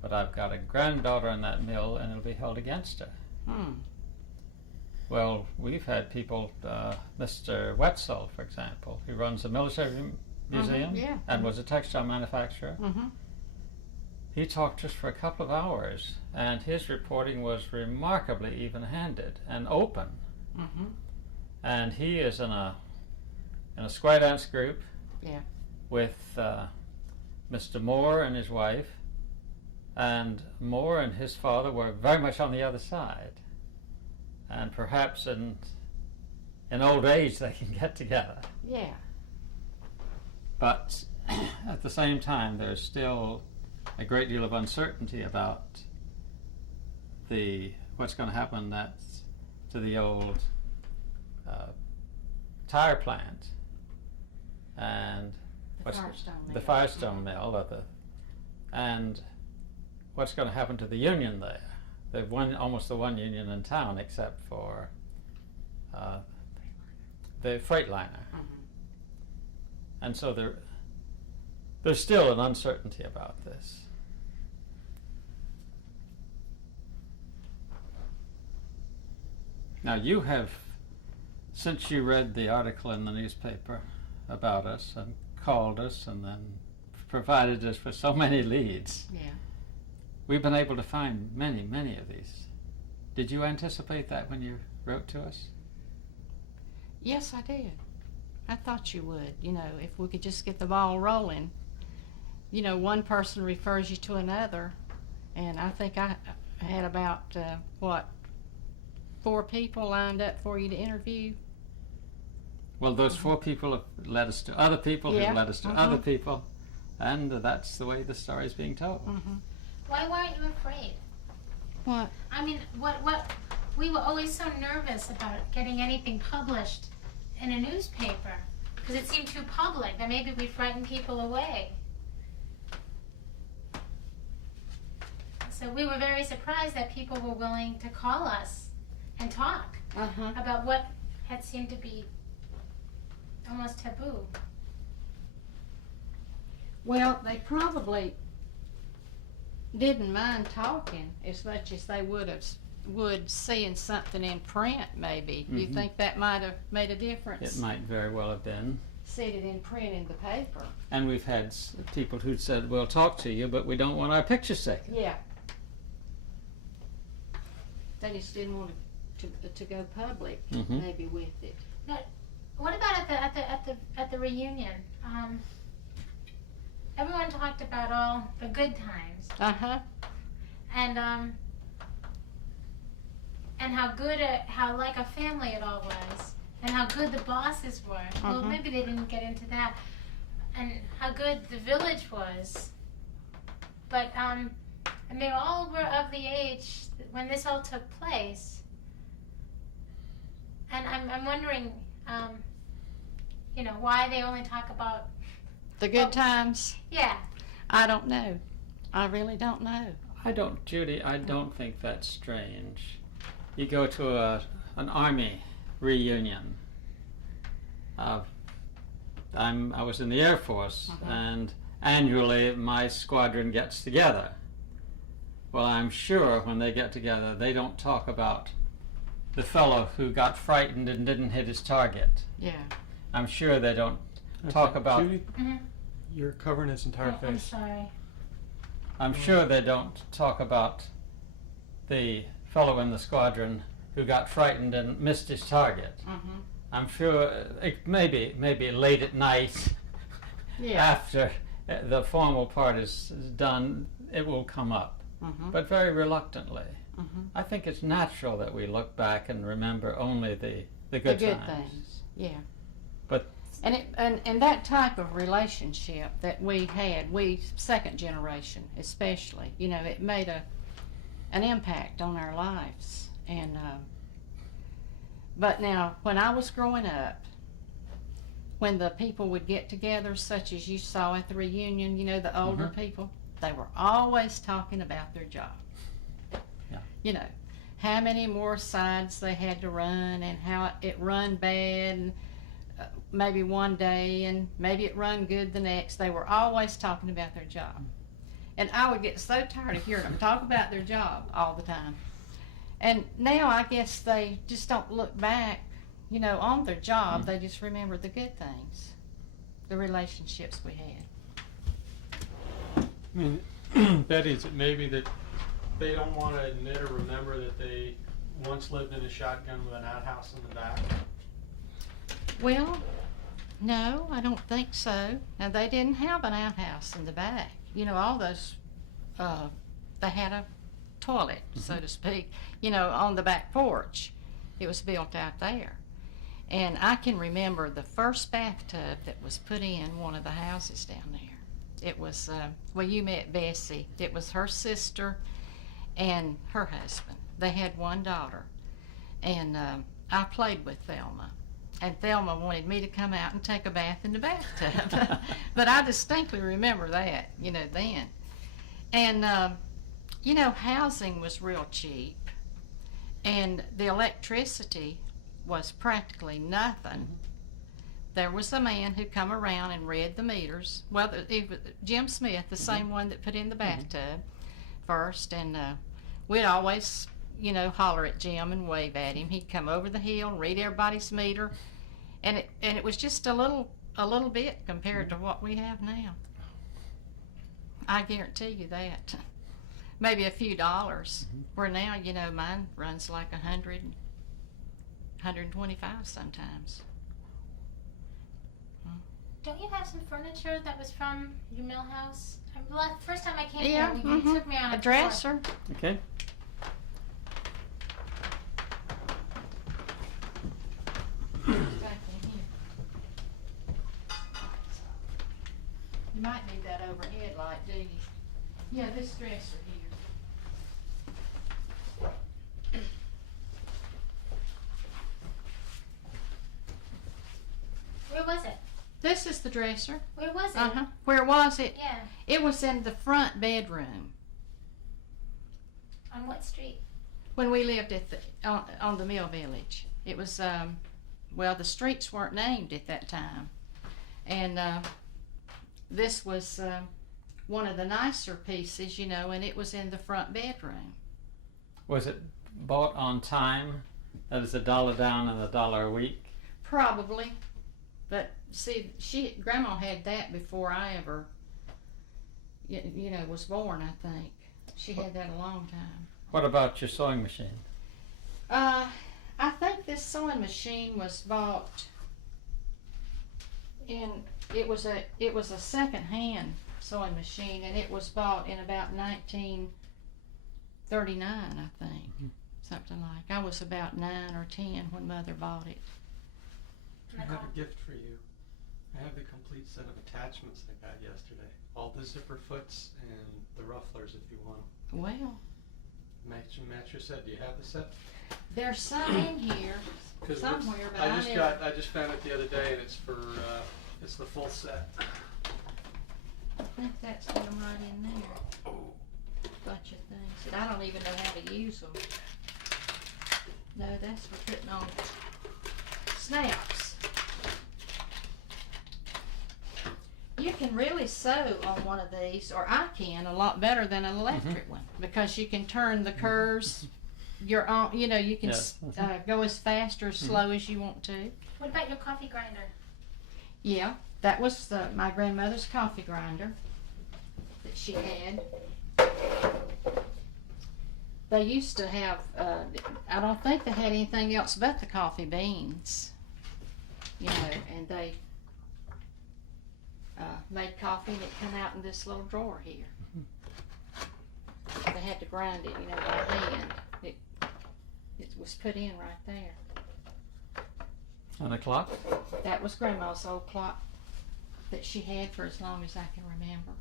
but I've got a granddaughter in that mill and it'll be held against her. Well, we've had people, Mr. Wetzel, for example, who runs a military museum yeah. and was a textile manufacturer. Mm-hmm. He talked just for a couple of hours, and his reporting was remarkably even-handed and open. Mm-hmm. And he is in a square dance group Yeah. with Mr. Moore and his wife, and Moore and his father were very much on the other side. And perhaps in old age they can get together. Yeah. But at the same time, there's still a great deal of uncertainty about what's going to happen to the old tire plant and the Firestone Mill, and what's going to happen to the union there. They've almost the one union in town, except for the Freightliner. Mm-hmm. And so there's still an uncertainty about this. Now you have, since you read the article in the newspaper about us and called us and then provided us with so many leads, Yeah. we've been able to find many, many of these. Did you anticipate that when you wrote to us? Yes, I did. I thought you would. If we could just get the ball rolling. One person refers you to another, and I think I had about 4 people lined up for you to interview. Well, those 4 people have led us to other people Yeah. who've led us to other people, and that's the way the story is being told. Mm-hmm. Why weren't you afraid? What? I mean, what we were always so nervous about getting anything published in a newspaper because it seemed too public, that maybe we frightened people away. So we were very surprised that people were willing to call us and talk Uh-huh. about what had seemed to be almost taboo. Well, they probably didn't mind talking as much as they would seeing something in print, maybe. You Mhm. think that might have made a difference? It might very well have been. See it in print in the paper. And we've had people who said, we'll talk to you, but we don't want our pictures taken. Yeah. They just didn't want to go public, Mhm. maybe with it. What about at the reunion? Everyone talked about all the good times Uh-huh. and how like a family it all was, and how good the bosses were. Well, maybe they didn't get into that, and how good the village was. But and they all were of the age when this all took place. And I'm wondering, why they only talk about The good times? yeah. I don't know. I really don't know. Judy, I don't think that's strange. You go to an army reunion. I was in the Air Force, and annually my squadron gets together. Well, I'm sure when they get together, they don't talk about the fellow who got frightened and didn't hit his target. Yeah. I'm sure they don't talk about Judy, You're covering his entire I'm face. sorry. I'm sure they don't talk about the fellow in the squadron who got frightened and missed his target. Mm-hmm. I'm sure maybe late at night Yeah. after the formal part is done, it will come up, Mm-hmm. but very reluctantly. Mm-hmm. I think it's natural that we look back and remember only the The good good times. things. Yeah. But And that type of relationship that we had, we second generation especially, you know, it made an impact on our lives. And but now, when I was growing up, when the people would get together, such as you saw at the reunion, you know, the older people, they were always talking about their job. Yeah. You know, how many more sides they had to run and how it run bad. And, maybe one day and maybe it run good the next. They were always talking about their job. And I would get so tired of hearing them talk about their job all the time. And now I guess they just don't look back, you know, on their job. They just remember the good things, the relationships we had. I mean, Betty, is it maybe that they don't want to admit or remember that they once lived in a shotgun with an outhouse in the back? Well, no, I don't think so. Now, they didn't have an outhouse in the back. You know, all those, they had a toilet, so to speak, you know, on the back porch. It was built out there. And I can remember the first bathtub that was put in one of the houses down there. It was, well, you met Bessie. It was her sister and her husband. They had one daughter. And I played with Thelma. And Thelma wanted me to come out and take a bath in the bathtub. But I distinctly remember that, you know, then. And, you know, housing was real cheap. And the electricity was practically nothing. There was a man who come around and read the meters. Well, it was Jim Smith, the same one that put in the bathtub first. And we'd always, you know, holler at Jim and wave at him. He'd come over the hill and read everybody's meter. And it was just a little bit compared to what we have now. I guarantee you that. Maybe a few dollars. Where now, you know, mine runs like 100, 125 sometimes. Don't you have some furniture that was from your mill house? First time I came Yeah, here, you took me on a dresser. okay. You might need that overhead light, do you? Yeah, this dresser here. Where was it? This is the dresser. Where was it? Uh-huh. Where was it? Yeah. It was in the front bedroom On what street? when we lived at on the Mill Village. It was, well, the streets weren't named at that time. And this was one of the nicer pieces, you know, and it was in the front bedroom. Was it bought on time? That is $1 down and $1 a week? Probably. But see, Grandma had that before I ever, you know, was born, I think. She had that a long time. What about your sewing machine? I think this sewing machine was bought in, it was a second-hand sewing machine, and it was bought in about 1939, I think. Something like. I was about 9 or 10 when Mother bought it. I have a gift for you. I have the complete set of attachments I got yesterday. All the zipper foots and the rufflers if you want them. Well, Match your set. Do you have the set? there's some in here 'Cause somewhere, but I just found it the other day and it's for it's the full set. I think that's one right in there. Oh. Bunch of things that I don't even know how to use them. No, that's for putting on snaps. You can really sew on one of these, or I can, a lot better than an electric one, because you can turn the curves your own. You know, you can Yes. go as fast or as slow as you want to. What about your coffee grinder? Yeah, That was my grandmother's coffee grinder that she had. They used to have, I don't think they had anything else but the coffee beans, you know, and they made coffee and it come out in this little drawer here. They had to grind it, you know, by hand. It was put in right there. And a clock? That was Grandma's old clock that she had for as long as I can remember.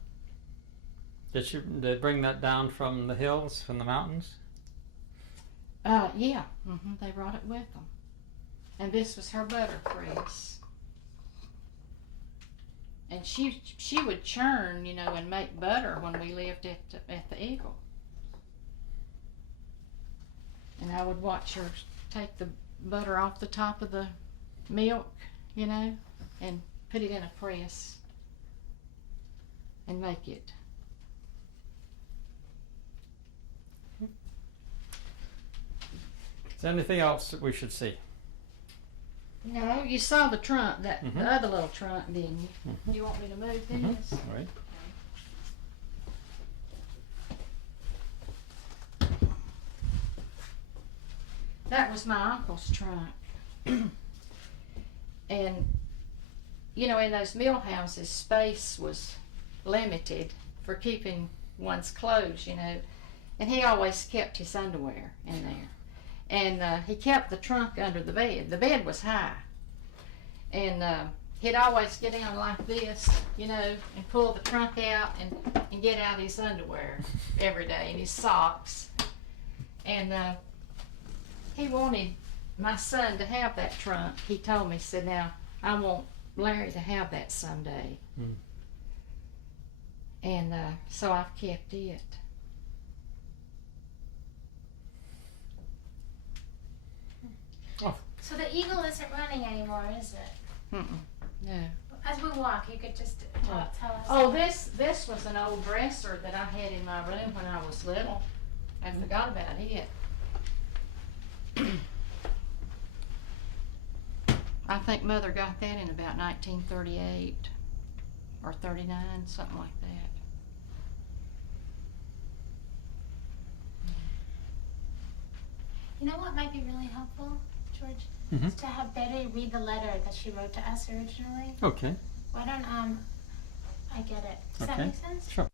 Did they bring that down from the hills, from the mountains? Yeah, they brought it with them. And this was her butter press. And she would churn, you know, and make butter when we lived at the Eagle. And I would watch her take the butter off the top of the milk, you know, and put it in a press and make it. Is there anything else that we should see? No, you saw the trunk, the other little trunk, didn't you? Do you want me to move this? All right. That was my uncle's trunk. And, you know, in those mill houses, space was limited for keeping one's clothes, you know. And he always kept his underwear in there. And he kept the trunk under the bed. The bed was high. And he'd always get down like this, you know, and pull the trunk out and get out his underwear every day and his socks. And he wanted my son to have that trunk. He told me, he said, now, I want Larry to have that someday. And so I've kept it. Oh. So the Eagle isn't running anymore, is it? No. As we walk, you could just tell us. Oh, this was an old dresser that I had in my room when I was little. I forgot about it. I think Mother got that in about 1938 or 39, something like that. You know what might be really helpful, George? Is to have Betty read the letter that she wrote to us originally. Okay. Why don't I get it? Does that Okay. make sense? Sure.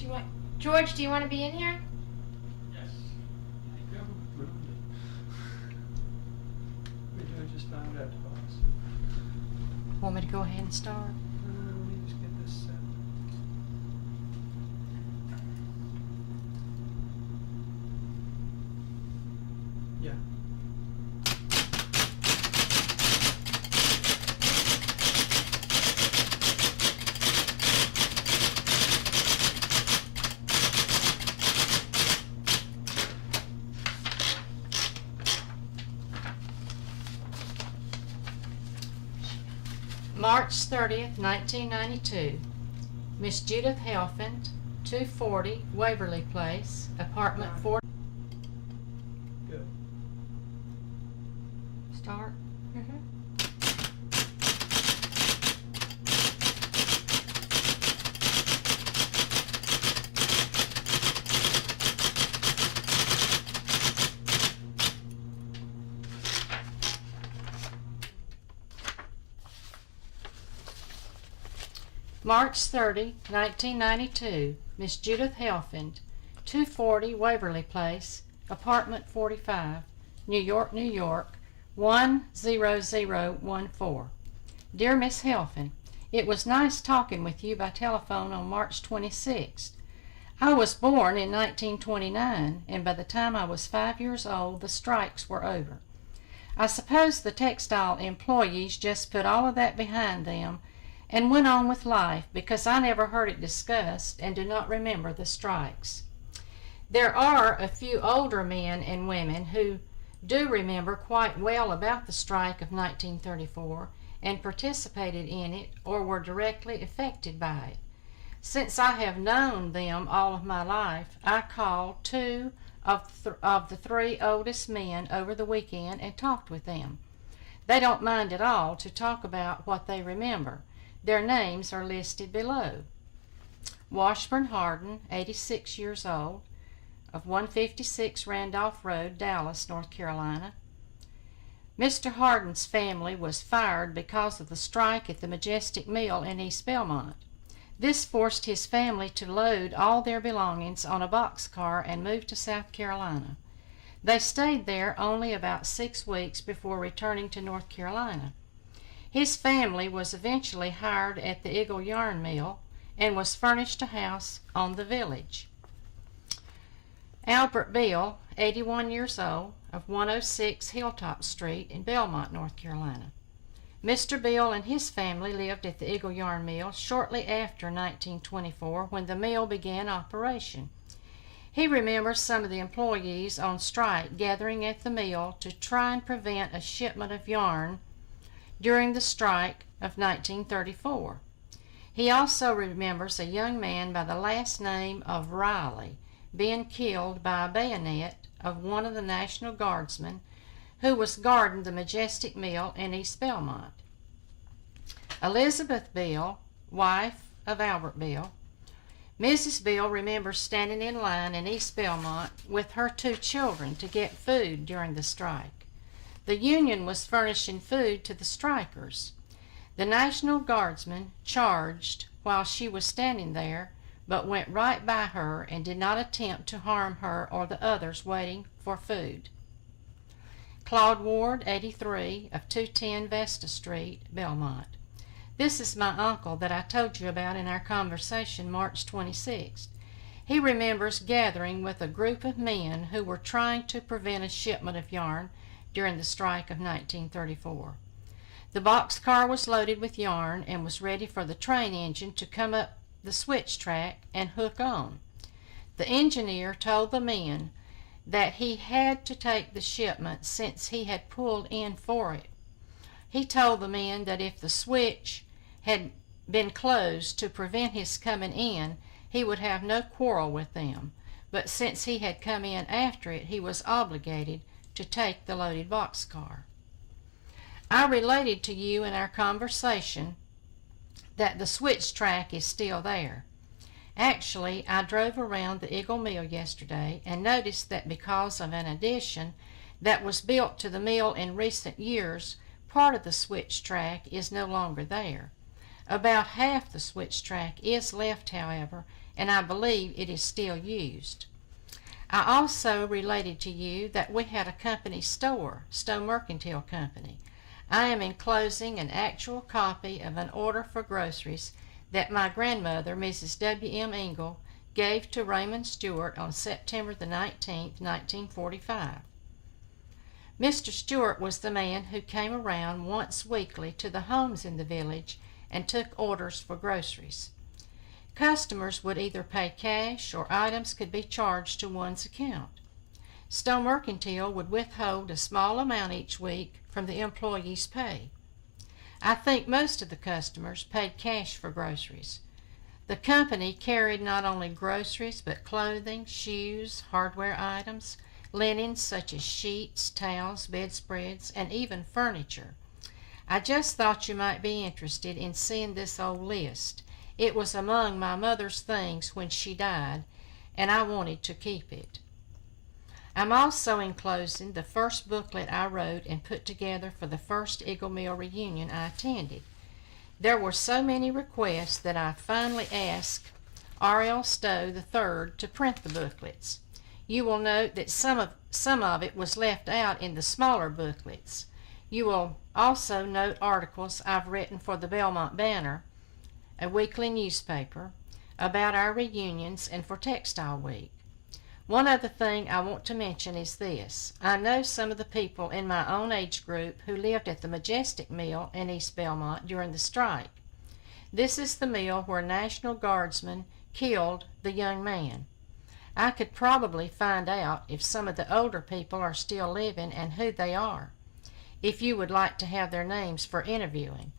Do you want George? Do you want to be in here? Yes. I think I moved it. We're doing just fine without the box. Want me to go ahead and start? Let me just get this set. Yeah. March 30th, 1992. Miss Judith Heafner, 240 Waverly Place, apartment 4. Good. Start. March 30, 1992. Miss Judith Heafner, 240 Waverly Place, apartment 45, New York, New York, 10014. Dear Miss Heafner, it was nice talking with you by telephone on March 26th. I was born in 1929, and by the time I was 5 years old, the strikes were over. I suppose the textile employees just put all of that behind them and went on with life, because I never heard it discussed and do not remember the strikes. There are a few older men and women who do remember quite well about the strike of 1934 and participated in it or were directly affected by it. Since I have known them all of my life, I called two of the three oldest men over the weekend and talked with them. They don't mind at all to talk about what they remember. Their names are listed below. Washburn Hardin, 86 years old, of 156 Randolph Road, Dallas, North Carolina. Mr. Hardin's family was fired because of the strike at the Majestic Mill in East Belmont. This forced his family to load all their belongings on a boxcar and move to South Carolina. They stayed there only about 6 weeks before returning to North Carolina. His family was eventually hired at the Eagle Yarn Mill and was furnished a house on the village. Albert Bill, 81 years old, of 106 Hilltop Street in Belmont, North Carolina. Mr. Bill and his family lived at the Eagle Yarn Mill shortly after 1924, when the mill began operation. He remembers some of the employees on strike gathering at the mill to try and prevent a shipment of yarn during the strike of 1934. He also remembers a young man by the last name of Riley being killed by a bayonet of one of the National Guardsmen who was guarding the Majestic Mill in East Belmont. Elizabeth Bill, wife of Albert Bill. Mrs. Bill remembers standing in line in East Belmont with her 2 children to get food during the strike. The union was furnishing food to the strikers. The National Guardsman charged while she was standing there, but went right by her and did not attempt to harm her or the others waiting for food. Claude Ward, 83, of 210 Vesta Street, Belmont. This is my uncle that I told you about in our conversation March 26th. He remembers gathering with a group of men who were trying to prevent a shipment of yarn during the strike of 1934. The boxcar was loaded with yarn and was ready for the train engine to come up the switch track and hook on. The engineer told the men that he had to take the shipment since he had pulled in for it. He told the men that if the switch had been closed to prevent his coming in, he would have no quarrel with them, but since he had come in after it, he was obligated to take the loaded boxcar. I related to you in our conversation that the switch track is still there. Actually, I drove around the Eagle Mill yesterday and noticed that because of an addition that was built to the mill in recent years, part of the switch track is no longer there. About half the switch track is left, however, and I believe it is still used. I also related to you that we had a company store, Stowe Mercantile Company. I am enclosing an actual copy of an order for groceries that my grandmother, Mrs. W.M. Ingle, gave to Raymond Stewart on September the 19th, 1945. Mr. Stewart was the man who came around once weekly to the homes in the village and took orders for groceries. Customers would either pay cash or items could be charged to one's account. Stowe Mercantile would withhold a small amount each week from the employee's pay. I think most of the customers paid cash for groceries. The company carried not only groceries but clothing, shoes, hardware items, linens such as sheets, towels, bedspreads, and even furniture. I just thought you might be interested in seeing this old list. It was among my mother's things when she died, and I wanted to keep it. I'm also enclosing the first booklet I wrote and put together for the first Eagle Mill reunion I attended. There were so many requests that I finally asked R.L. Stowe III to print the booklets. You will note that some of it was left out in the smaller booklets. You will also note articles I've written for the Belmont Banner, a weekly newspaper, about our reunions and for Textile Week. One other thing I want to mention is this. I know some of the people in my own age group who lived at the Majestic Mill in East Belmont during the strike. This is the mill where National Guardsmen killed the young man. I could probably find out if some of the older people are still living and who they are, if you would like to have their names for interviewing.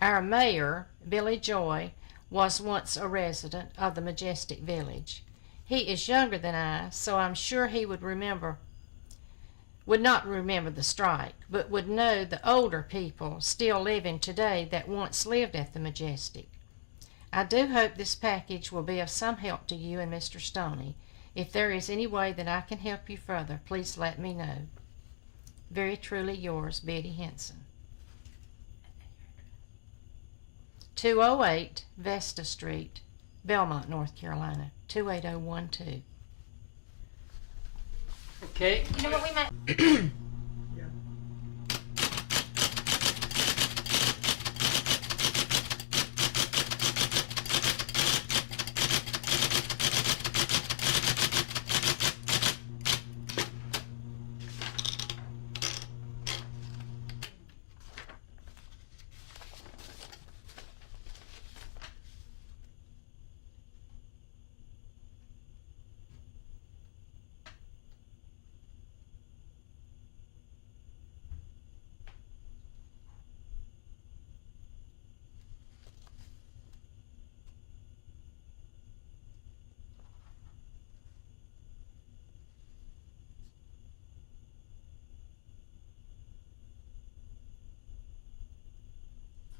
Our mayor, Billy Joy, was once a resident of the Majestic Village. He is younger than I, so I'm sure he would not remember the strike, but would know the older people still living today that once lived at the Majestic. I do hope this package will be of some help to you and Mr. Stoney. If there is any way that I can help you further, please let me know. Very truly yours, Betty Hinson. 208 Vesta Street, Belmont, North Carolina, 28012. Okay. You know what we might...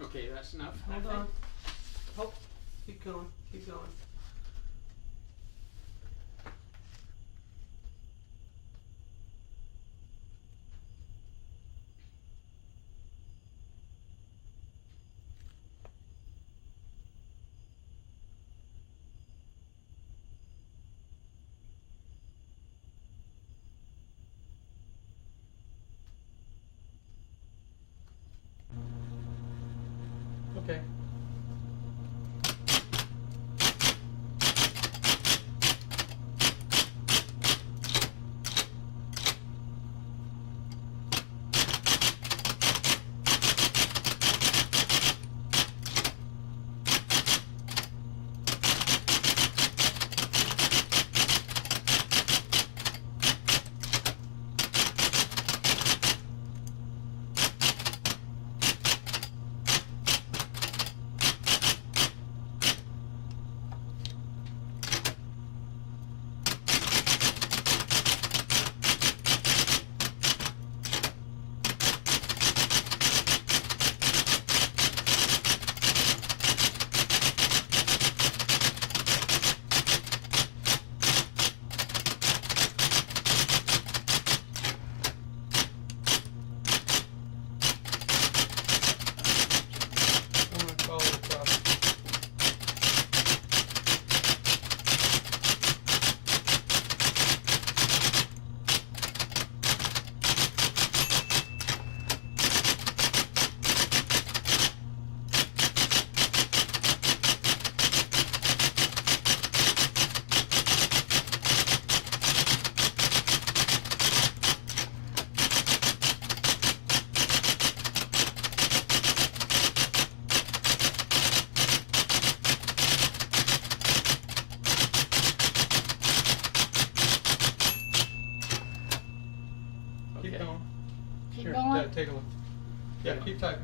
Okay, that's enough. Hold on. Oh, keep going, keep going. Okay. Keep Here, going. Dad, take a look. Yeah, keep typing.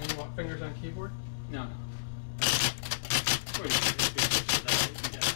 And you want fingers on keyboard? No, no. Wait, it's that you get it.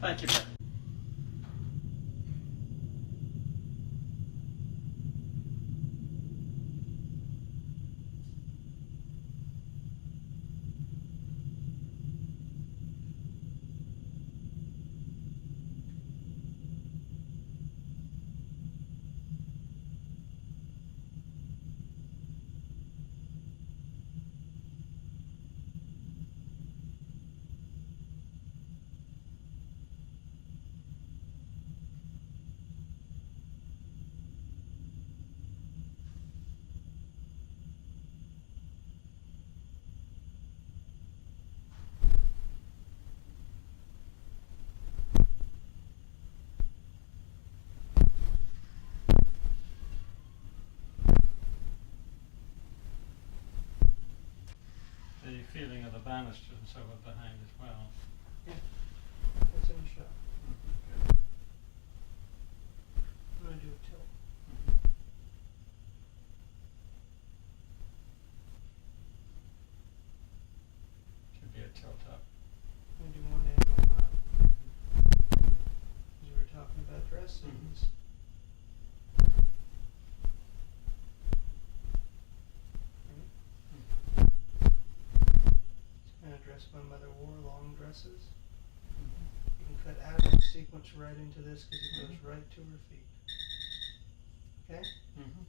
Thank you, Patty. The feeling of the banister and so on behind as well. What's in the shot? Good. I'm going to do a tilt. Should be a tilt up. I'm going to do one angle up. As we were talking about dressings. Kind of dress my mother wore, long dresses. You can cut out of the sequence right into this because it goes right to her feet. Okay? Mm-hmm.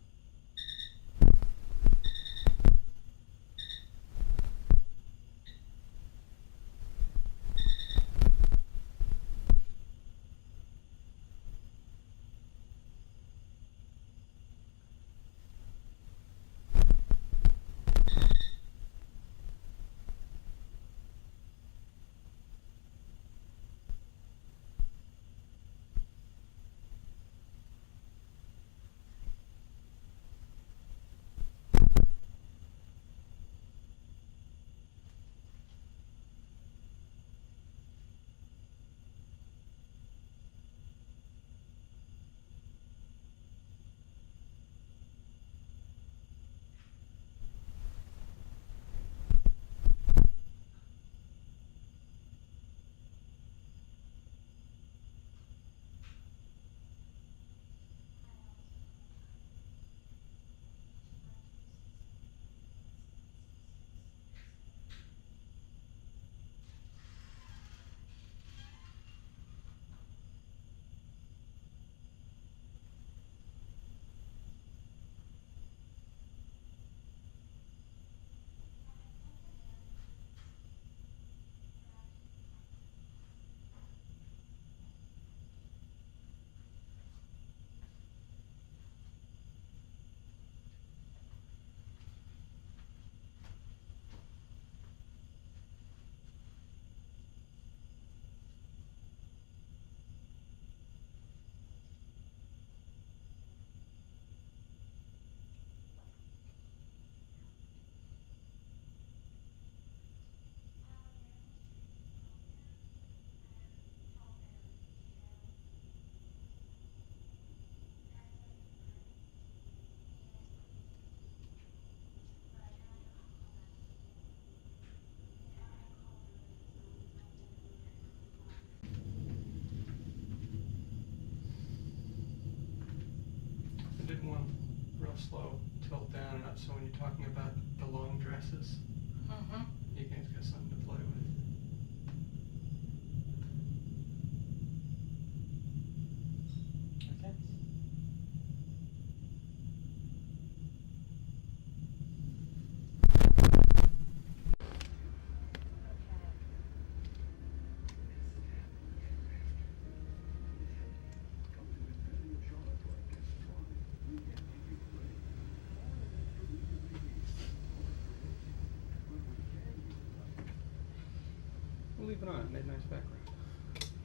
No, it made nice background.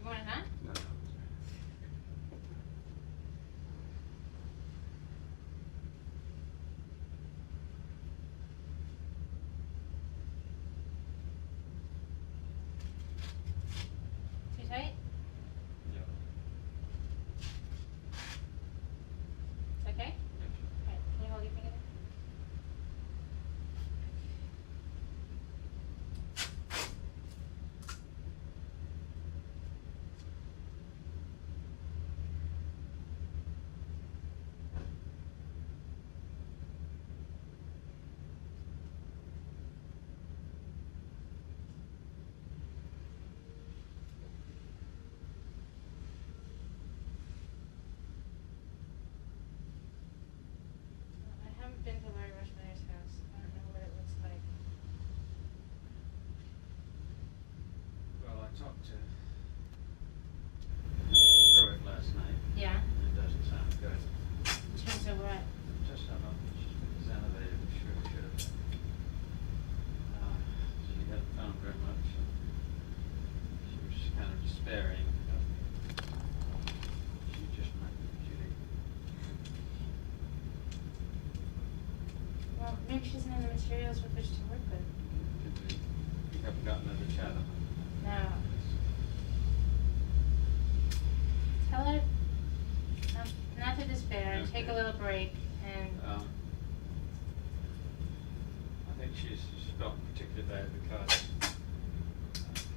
You want it on? No, no. Too tight? Yeah. It's okay? Alright, can you hold your finger there? I haven't been to Laurie Rushmeyer's house. I don't know what it looks like. Well, I talked to Pruitt last night. Yeah. And it doesn't sound good. In terms of what? Just how much is elevated, sure should have. She hadn't found very much. She was kind of despairing. She just might be shooting. Well, maybe she doesn't have the materials with which to work with. You haven't gotten another chat on it. No. Tell her not to despair. Take a Okay. little break and I think she's felt particularly bad because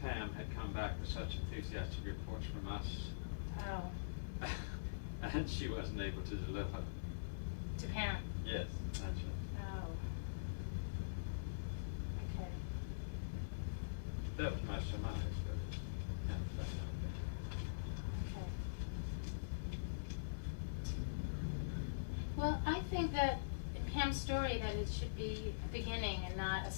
Pam had come back with such enthusiastic reports from us, oh, and she wasn't able to deliver. to Pam. Yes, that's it. Oh. Okay. That was my surmise, but yeah, that's not good. Okay. Well, I think that in Pam's story that it should be a beginning and not a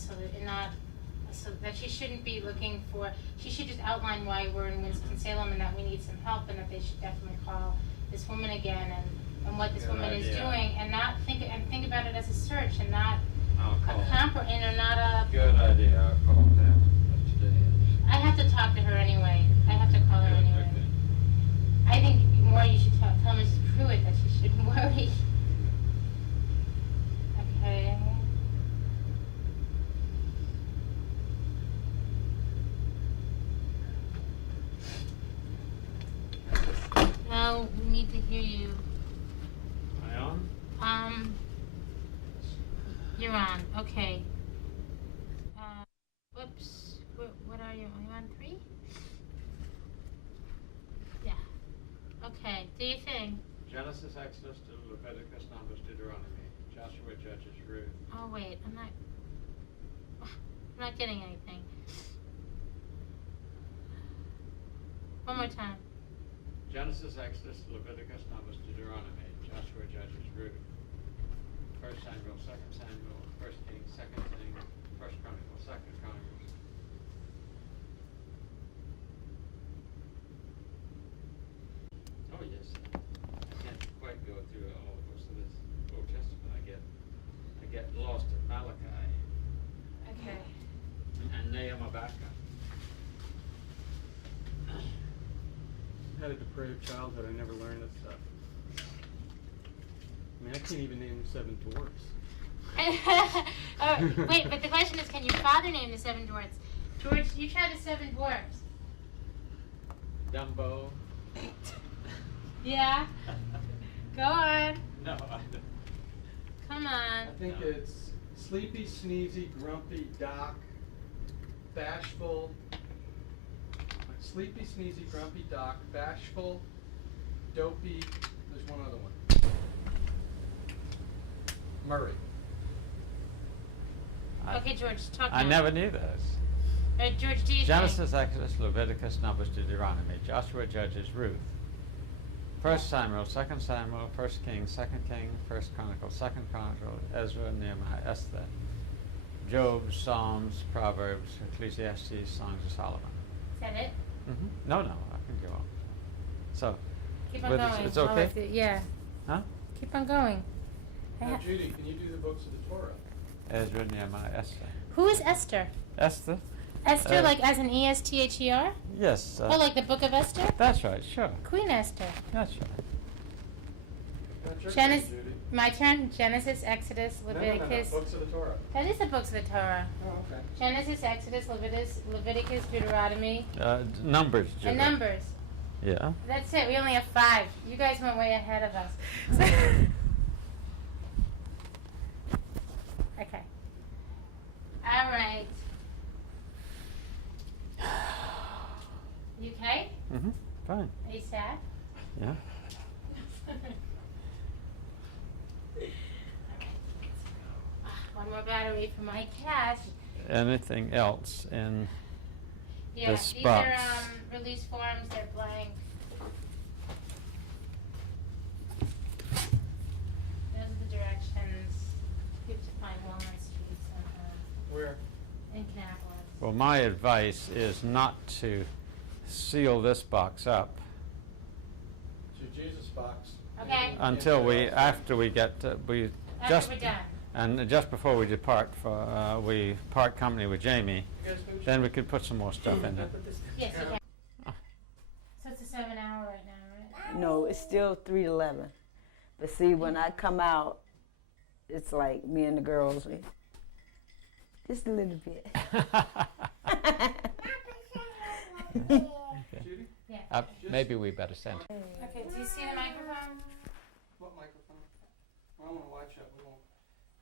that she shouldn't be looking for. She should just outline why we're in Winston-Salem and that we need some help and that they should definitely call this woman again and what this Good woman is idea. doing and not think about it as a search and not I'll a call. not a. Good idea. I'll call Pam today. I have to talk to her anyway. I have to call her Good, anyway. okay. I think more you should tell Mrs. Pruitt that she shouldn't worry. Okay. Now we need to hear you. Am I on? You're on. Okay. Whoops. What are you? Are you on 3? Yeah. Okay. Do you think? Genesis, Exodus, to Leviticus, Numbers, Deuteronomy, Joshua, Judges, Ruth. Oh wait, I'm not getting anything. One more time. Genesis, Exodus, Leviticus, Numbers, Deuteronomy, Joshua, Judges, Ruth. 1 Samuel, 2 Samuel, 1 Kings, 2 Kings, 1 Chronicles, 2 Chronicles. Oh yes, I can't quite go through all of most of this Old Testament. I get lost at Malachi Okay. and Nehemiah. I had a depraved childhood. I never learned this stuff. I mean, I can't even name 7 dwarfs. Oh, wait, but the question is, can your father name the 7 dwarfs? George, you try the 7 dwarfs. Dumbo. Yeah. Go on. No, I don't. Come on. I think it's sleepy, sneezy, grumpy, Doc, bashful. Sleepy, sneezy, grumpy, Doc, bashful, dopey. There's one other one. Murray. Okay, George, talk I now. never knew those. George, do you Genesis, Exodus, Leviticus, Numbers, Deuteronomy, Joshua, Judges, Ruth. 1 Samuel, 2 Samuel, 1 Kings, 2 Kings, 1 Chronicles, 2 Chronicles, Ezra, Nehemiah, Esther, Job, Psalms, Proverbs, Ecclesiastes, Songs of Solomon. Is that it? No, I can go on. So, Keep on but going. it's okay? Yeah. Huh? Keep on going. Now, Judy, can you do the books of the Torah? Ezra, Nehemiah, Esther. Who is Esther? Esther Esther, like as an E-S-T-H-E-R? Yes. Oh, like the Book of Esther? That's right, sure. Queen Esther. That's right. That's your Genesis, turn, Judy. my turn. Genesis, Exodus, No, Leviticus. Books of the Torah. That is the books of the Torah. Oh, okay. Genesis, Exodus, Leviticus, Deuteronomy, Numbers, Judy. and Numbers. Yeah. That's it. We only have 5. You guys went way ahead of us. Okay. All right. You okay? Mm-hmm. Fine. Are you sad? Yeah. One more battery for my cash. Anything else in Yeah, this these box? are release forms. They're blank. Those are the directions. People to find Walnut Street somehow. Where? In Canapolis. Well, my advice is not to seal this box up It's your Jesus box. Okay. until after we get, we After just, we're done. and just before we depart for, we part company with Jamie, You guys finish? then we could put some more stuff in it. Yes, you can. So it's a 7-hour right now, right? No, it's still 3 to 11. But see, when I come out, it's like me and the girls, just a little bit. Judy? Yeah. Maybe we better send. Okay, do you see the microphone? What microphone? Well, I'm gonna watch it. We won't.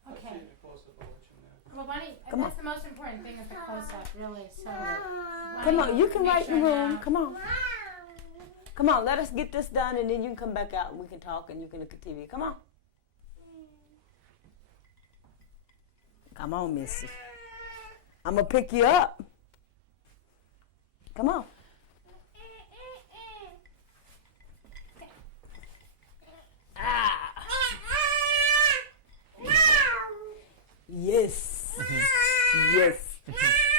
I'll see Okay. it close up. I'll let you know. Well, why don't you, Come that's the most important thing is the close-up, really. So, why Come don't on, you can make write in sure the room. now- Come on. Come on, let us get this done, and then you can come back out and we can talk and you can look at TV. Come on. Come on, Missy. I'm going to pick you up. Come on. Ah. Yes. Yes.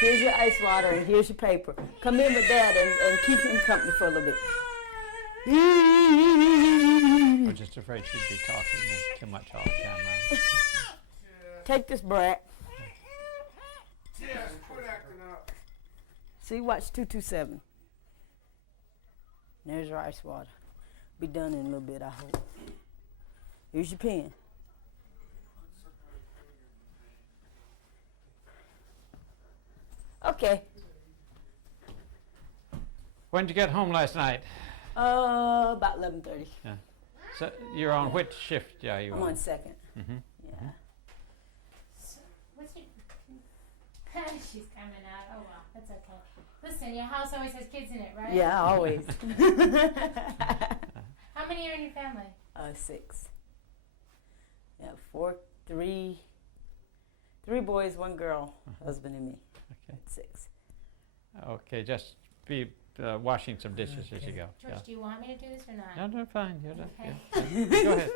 Here's your ice water and here's your paper. Come in with that and keep him company for a little bit. We're just afraid she'd be talking too much off camera. Take this, Brad. Yes, quit acting up. See, watch 227. There's your ice water. Be done in a little bit, I hope. Here's your pen. Okay. When did you get home last night? About 11:30. So you're on which shift? Yeah, you I'm on? on second. Mm-hmm. Yeah. So, what's your... She's coming out. Oh, well, that's okay. Listen, your house always has kids in it, right? Yeah, always. How many are in your family? 6. Yeah, 3 boys, 1 girl, husband and me. Okay. 6. Okay, just be washing some dishes as you go. George, do you want me to do this or not? No, fine. You're done. Okay. Yeah. Go ahead.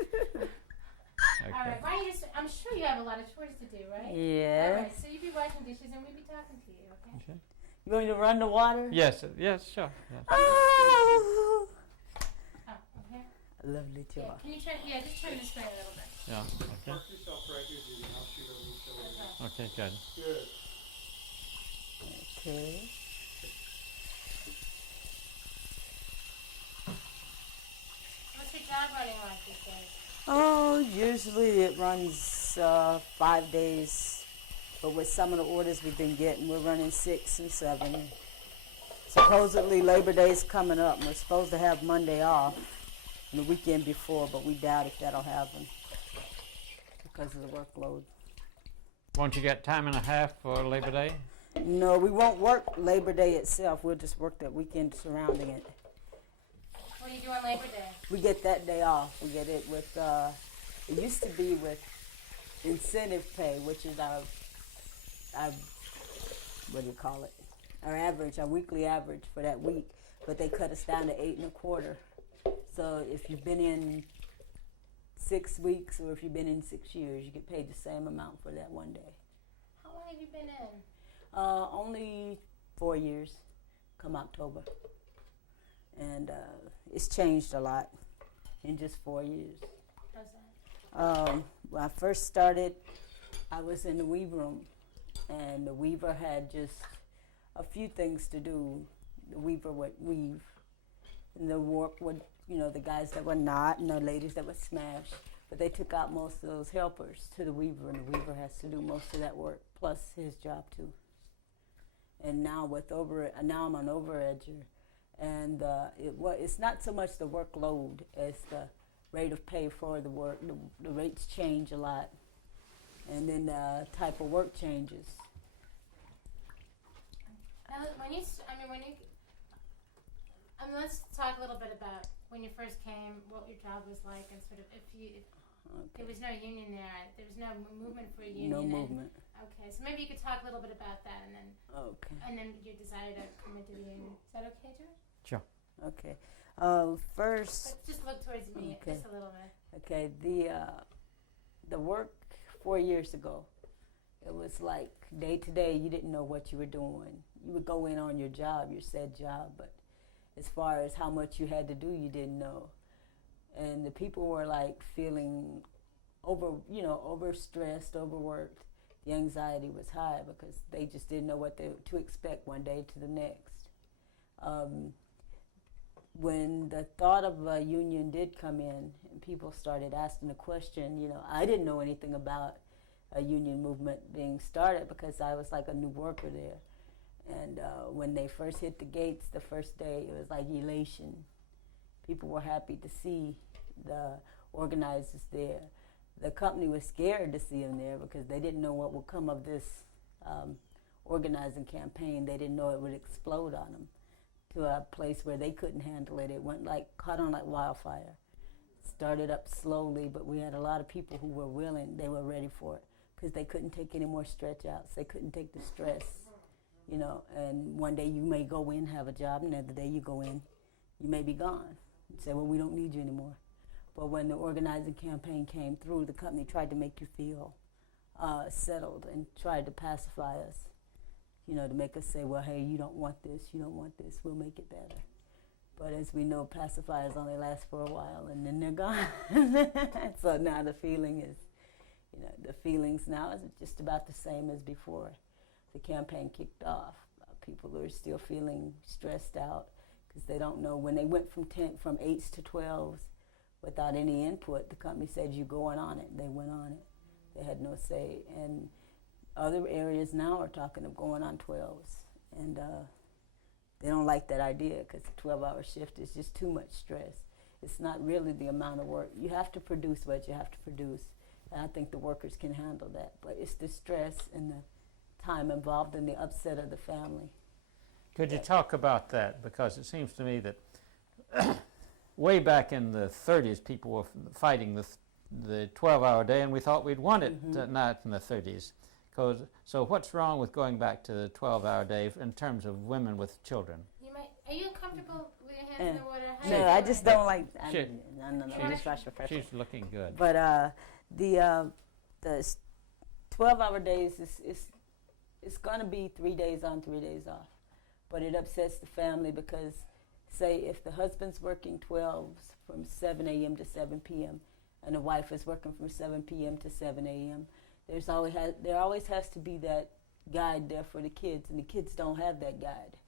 All right. Why don't you just, I'm sure you have a lot of chores to do, right? All Yeah. right. So you be washing dishes and we'll be talking to you, okay? Okay. You going to run the water? Yes, sure. Yeah. Oh, Oh, okay. lovely Yeah. job. Can you turn? Yeah, just turn this way a little bit. Yeah. Okay. Park yourself right here, Judy, and I'll shoot over your shoulder. Okay. Okay, good. Good. Okay. What's your job running like these days? Oh, usually it runs 5 days, but with some of the orders we've been getting, we're running 6 and 7. Supposedly Labor Day's coming up, and we're supposed to have Monday off and the weekend before, but we doubt if that'll happen because of the workload. Won't you get time and a half for Labor Day? No, we won't work Labor Day itself. We'll just work that weekend surrounding it. What do you do on Labor Day? We get that day off. We get it with, it used to be with incentive pay, which is our what do you call it? Our average, our weekly average for that week. But they cut us down to 8 1/4. So if you've been in 6 weeks or if you've been in 6 years, you get paid the same amount for that one day. How long have you been in? Only 4 years, come October. And it's changed a lot in just 4 years. How's that? When I first started, I was in the weave room, and the weaver had just a few things to do. The weaver would weave, and the work would, the guys that were knot and the ladies that would smash. But they took out most of those helpers to the weaver, and the weaver has to do most of that work, plus his job too. And now now I'm an overedger, and it's not so much the workload as the rate of pay for the work. The rates change a lot, and then the type of work changes. Now, let's talk a little bit about when you first came, what your job was like, and sort of if there was no union there was no movement for a union. No movement. Okay, so maybe you could talk a little bit about that, and then Okay. you decided to come into the union. Is that okay, George? Sure. Okay. First. But just look towards me, Okay. just a little bit. Okay. The work 4 years ago, it was like day to day. You didn't know what you were doing. You would go in on your job, your said job, but as far as how much you had to do, you didn't know. And the people were like feeling overstressed, overworked. The anxiety was high because they just didn't know what to expect one day to the next. When the thought of a union did come in and people started asking the question, I didn't know anything about a union movement being started because I was like a new worker there. And when they first hit the gates the first day, it was like elation. People were happy to see the organizers there. The company was scared to see them there because they didn't know what would come of this organizing campaign. They didn't know it would explode on them to a place where they couldn't handle it. It went caught on like wildfire. Started up slowly, but we had a lot of people who were willing. They were ready for it because they couldn't take any more stretch outs. They couldn't take the stress, and one day you may go in, have a job, and the other day you go in, you may be gone. And say, well, we don't need you anymore. But when the organizing campaign came through, the company tried to make you feel settled and tried to pacify us, to make us say, well, hey, you don't want this, we'll make it better. But as we know, pacifiers only last for a while, and then they're gone. So now the feeling is, the feelings now is just about the same as before the campaign kicked off. People are still feeling stressed out because they don't know. When they went from 8s to 12s without any input, the company said, you're going on it. They went on it. They had no say. And other areas now are talking of going on 12s. And they don't like that idea because the 12-hour shift is just too much stress. It's not really the amount of work. You have to produce what you have to produce. And I think the workers can handle that. But it's the stress and the time involved in the upset of the family. Could you talk about that? Because it seems to me that way back in the 30s, people were fighting the 12-hour day, and we thought we'd won it not in the 30s. So what's wrong with going back to the 12-hour day in terms of women with children? Are you comfortable with your hands in the water? No, I just don't like. No, She's- just rush your pressure. She's looking good. But the 12-hour days it's going to be 3 days on, 3 days off. But it upsets the family because, say, if the husband's working 12s from 7 a.m. to 7 p.m. and the wife is working from 7 p.m. to 7 a.m., there always has to be that guide there for the kids, and the kids don't have that guide.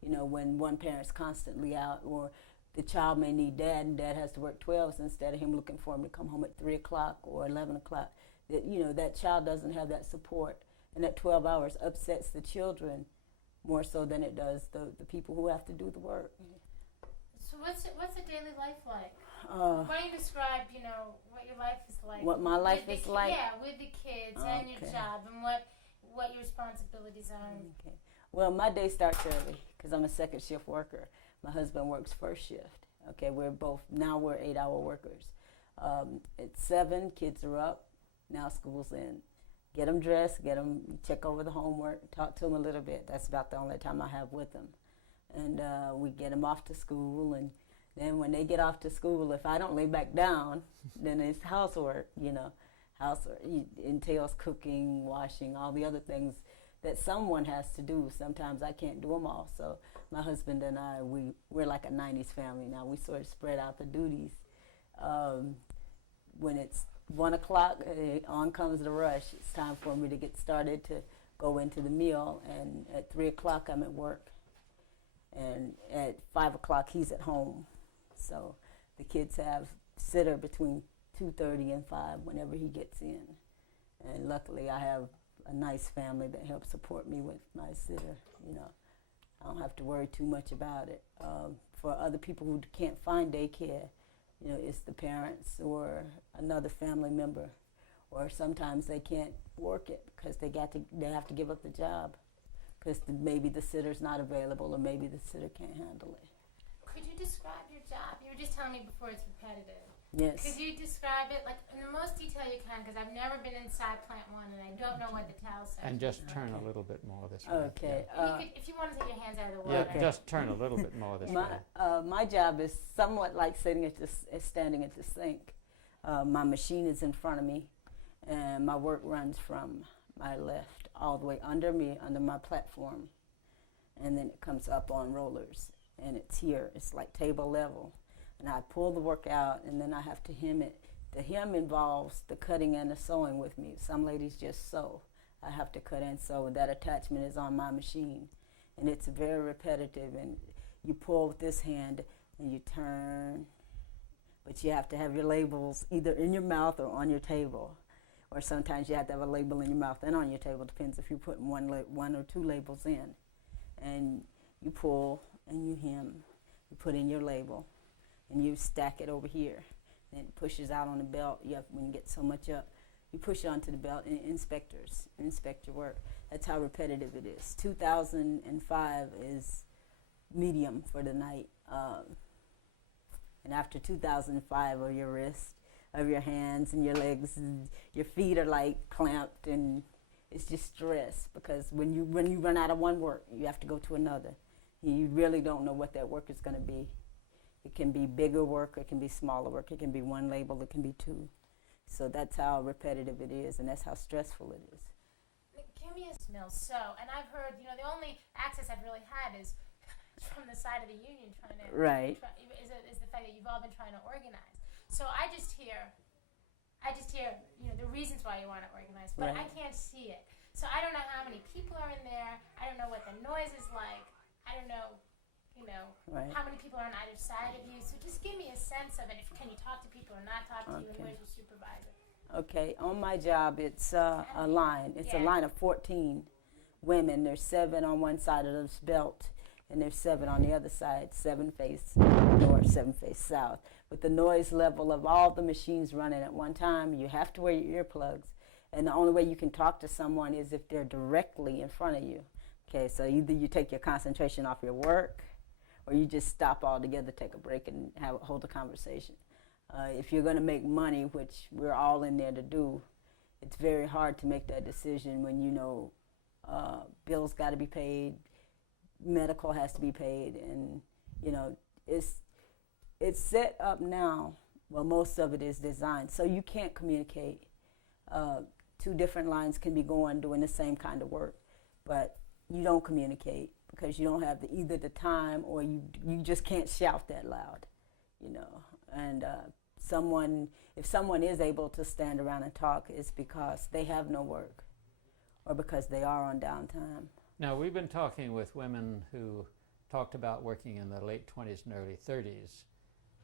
When one parent's constantly out, or the child may need dad, and dad has to work 12s instead of him looking for him to come home at 3 o'clock or 11 o'clock. That child doesn't have that support, and that 12 hours upsets the children more so than it does the people who have to do the work. So what's a daily life like? Why don't you describe, what your life is like? What my life is like? Yeah, with the kids and your job, and what your responsibilities are. Okay. Well, my day starts early because I'm a second shift worker. My husband works first shift. Okay, we're 8-hour workers. At 7, kids are up. Now school's in. Get them dressed, check over the homework, talk to them a little bit. That's about the only time I have with them. And we get them off to school, and then when they get off to school, if I don't lay back down, then it's housework, Housework entails cooking, washing, all the other things that someone has to do. Sometimes I can't do them all. So my husband and I, we're like a 90s family now. We sort of spread out the duties. When it's 1 o'clock, on comes the rush. It's time for me to get started to go into the meal, and at 3 o'clock I'm at work, and at 5 o'clock he's at home. So the kids have sitter between 2:30 and 5 whenever he gets in. And luckily I have a nice family that helps support me with my sitter. You know, I don't have to worry too much about it. For other people who can't find daycare, you know, it's the parents or another family member, or sometimes they can't work it because they have to give up the job because maybe the sitter's not available or maybe the sitter can't handle it. Could you describe your job? You were just telling me before it's repetitive. Yes. Could you describe it like in the most detail you can? Because I've never been inside Plant 1 and I don't know what the towel says. And just turn a little bit more this way. Okay. You could, if you want to take your hands out of the Yeah, water. just turn a little bit more this way. My job is somewhat like standing at the sink. My machine is in front of me, and my work runs from my left all the way under me, under my platform, and then it comes up on rollers, and it's here. It's like table level, and I pull the work out, and then I have to hem it. The hem involves the cutting and the sewing with me. Some ladies just sew. I have to cut and sew. That attachment is on my machine, and it's very repetitive, and you pull with this hand, and you turn, but you have to have your labels either in your mouth or on your table. Or sometimes you have to have a label in your mouth and on your table. Depends if you're putting one or two labels in. And you pull and you hem. You put in your label and you stack it over here. Then it pushes out on the belt. When you get so much up, you push it onto the belt, and inspectors inspect your work. That's how repetitive it is. 2005 is medium for the night. And after 2005 of your wrist, of your hands and your legs, and your feet are like clamped, and it's just stress because when you run out of one work, you have to go to another. You really don't know what that work is going to be. It can be bigger work, it can be smaller work, it can be one label, it can be two. So that's how repetitive it is, and that's how stressful it is. Give me a smell. So, and I've heard, you know, the only access I've really had is from the side of the union trying to. Right. Is the fact that you've all been trying to organize. So I just hear, you know, the reasons why you want to organize, but Right. I can't see it. So I don't know how many people are in there. I don't know what the noise is like. I don't know, you know, Right. how many people are on either side of you. So just give me a sense of it. Can you talk to people or not talk to you? And Okay. where's your supervisor? Okay, on my job, it's a line. It's a Yeah. line of 14 women. There's 7 on one side of this belt, and there's 7 on the other side. 7 face north, 7 face south. With the noise level of all the machines running at one time, you have to wear your earplugs. And the only way you can talk to someone is if they're directly in front of you. Okay, so either you take your concentration off your work, or you just stop altogether, take a break, and hold a conversation. If you're going to make money, which we're all in there to do, it's very hard to make that decision when you know bills got to be paid, medical has to be paid, and you know it's set up now. Well, most of it is designed, so you can't communicate. 2 different lines can be going doing the same kind of work, but you don't communicate because you don't have either the time or you just can't shout that loud, you know. And if someone is able to stand around and talk, it's because they have no work or because they are on downtime. Now, we've been talking with women who talked about working in the late 20s and early 30s.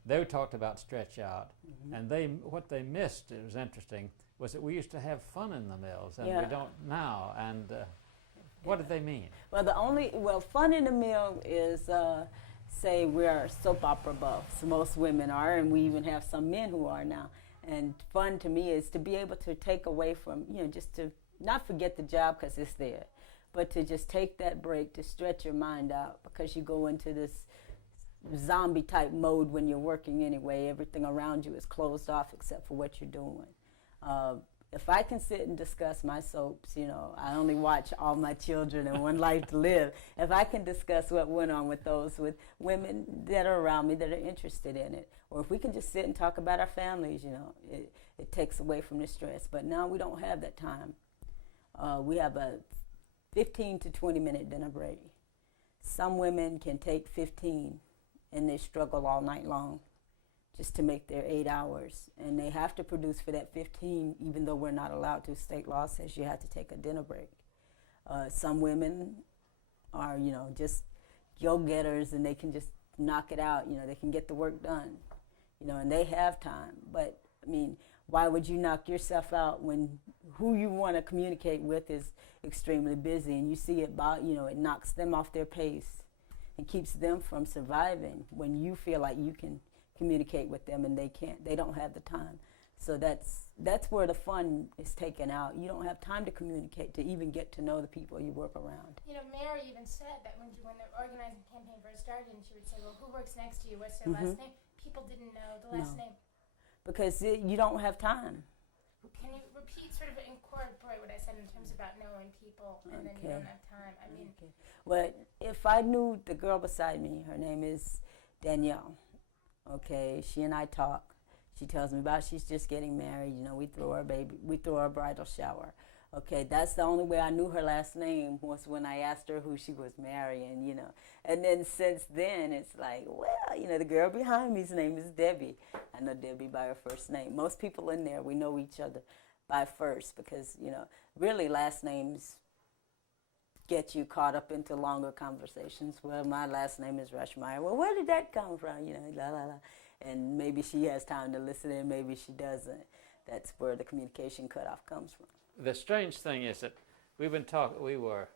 They talked about stretch out, and what they missed, it was interesting, was that we used to have fun in the mills, and we don't now. And what did they mean? Well, fun in the mill is, say, we're soap opera buffs. Most women are, and we even have some men who are now. And fun to me is to be able to take away from, you know, just to not forget the job because it's there, but to just take that break to stretch your mind out because you go into this zombie type mode when you're working anyway. Everything around you is closed off except for what you're doing. If I can sit and discuss my soaps, you know, I only watch All My Children and One Life to Live. If I can discuss what went on with women that are around me that are interested in it, or if we can just sit and talk about our families, you know, it takes away from the stress. But now we don't have that time. We have a 15 to 20 minute dinner break. Some women can take 15 and they struggle all night long just to make their 8 hours. And they have to produce for that 15, even though we're not allowed to. State law says you have to take a dinner break. Some women are, just go-getters, and they can just knock it out. They can get the work done, and they have time. But, I mean, why would you knock yourself out when who you want to communicate with is extremely busy, and you see it, it knocks them off their pace and keeps them from surviving when you feel like you can communicate with them and they don't have the time. So that's where the fun is taken out. You don't have time to communicate, to even get to know the people you work around. Mary even said that when the organizing campaign first started, and she would say, well, who works next to you? What's their last name? People didn't know the last name. Because you don't have time. Can you repeat, sort of incorporate what I said in terms about knowing people, and then you don't have time? I mean, well, if I knew the girl beside me, her name is Danielle. Okay, she and I talk. She tells me about she's just getting married. We throw her a bridal shower. Okay, that's the only way I knew her last name was when I asked her who she was marrying. And then since then, it's like, well, the girl behind me's name is Debbie. I know Debbie by her first name. Most people in there, we know each other by first because, really last names get you caught up into longer conversations. Well, my last name is Rushmeyer. Well, where did that come from? La, la, la. And maybe she has time to listen and maybe she doesn't. That's where the communication cutoff comes from. The strange thing is that we were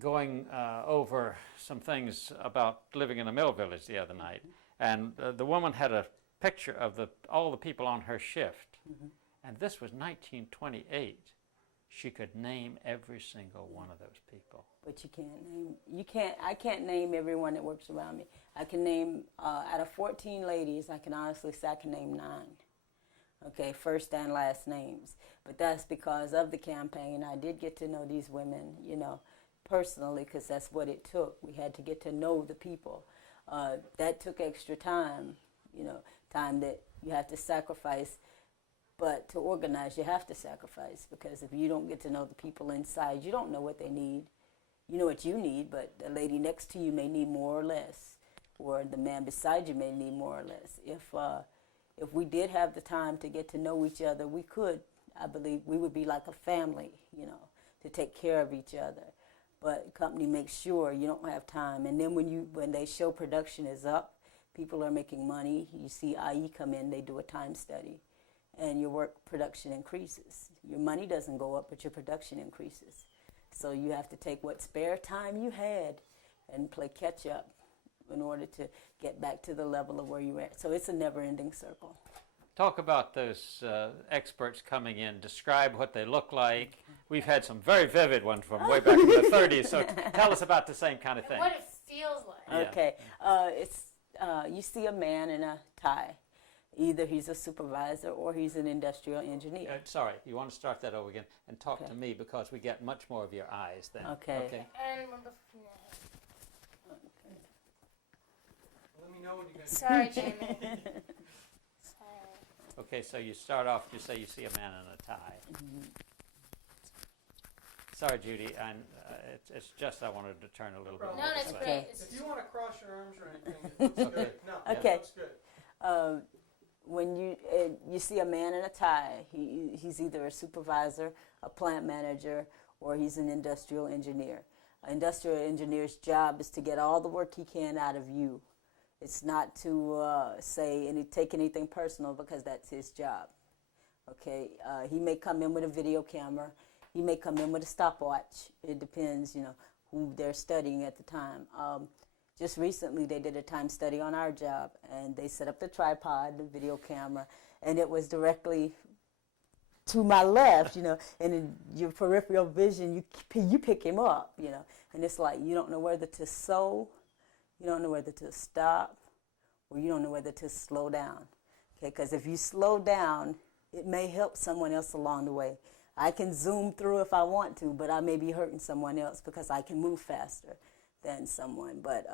going over some things about living in a mill village the other night, and the woman had a picture of all the people on her shift, and this was 1928. She could name every single one of those people. But I can't name everyone that works around me. I can name, out of 14 ladies, I can honestly say I can name 9. Okay, first and last names. But that's because of the campaign. I did get to know these women, personally, because that's what it took. We had to get to know the people. That took extra time, time that you have to sacrifice. But to organize, you have to sacrifice, because if you don't get to know the people inside, you don't know what they need. You know what you need, but the lady next to you may need more or less, or the man beside you may need more or less. If we did have the time to get to know each other, we could, I believe, we would be like a family, to take care of each other. But the company makes sure you don't have time. And then when they show production is up, people are making money. You see IE come in, they do a time study, and your work production increases. Your money doesn't go up, but your production increases. So you have to take what spare time you had and play catch up in order to get back to the level of where you were at. So it's a never-ending circle. Talk about those experts coming in. Describe what they look like. We've had some very vivid ones from way back in the 30s, so tell us about the same kind of thing. what it feels like. Yeah. Okay. You see a man in a tie. Either he's a supervisor or he's an industrial engineer. Sorry, you want to start that over again and talk to me, because we get much more of your eyes then. Okay. And Let me know when you guys. sorry, Jamie. Sorry. Okay, so you start off, you say you see a man in a tie. Sorry, Judy, it's just I wanted to turn a little bit. No, more that's this way. great. If you want to cross your arms or anything, it looks good. No, Okay. it looks good. When you see a man in a tie, he's either a supervisor, a plant manager, or he's an industrial engineer. An industrial engineer's job is to get all the work he can out of you. It's not to take anything personal, because that's his job. Okay, he may come in with a video camera. He may come in with a stopwatch. It depends, who they're studying at the time. Just recently, they did a time study on our job, and they set up the tripod, the video camera, and it was directly to my left, and in your peripheral vision, you pick him up, and it's like you don't know whether to sew, you don't know whether to stop, or you don't know whether to slow down, okay? Because if you slow down, it may help someone else along the way. I can zoom through if I want to, but I may be hurting someone else because I can move faster than someone. But,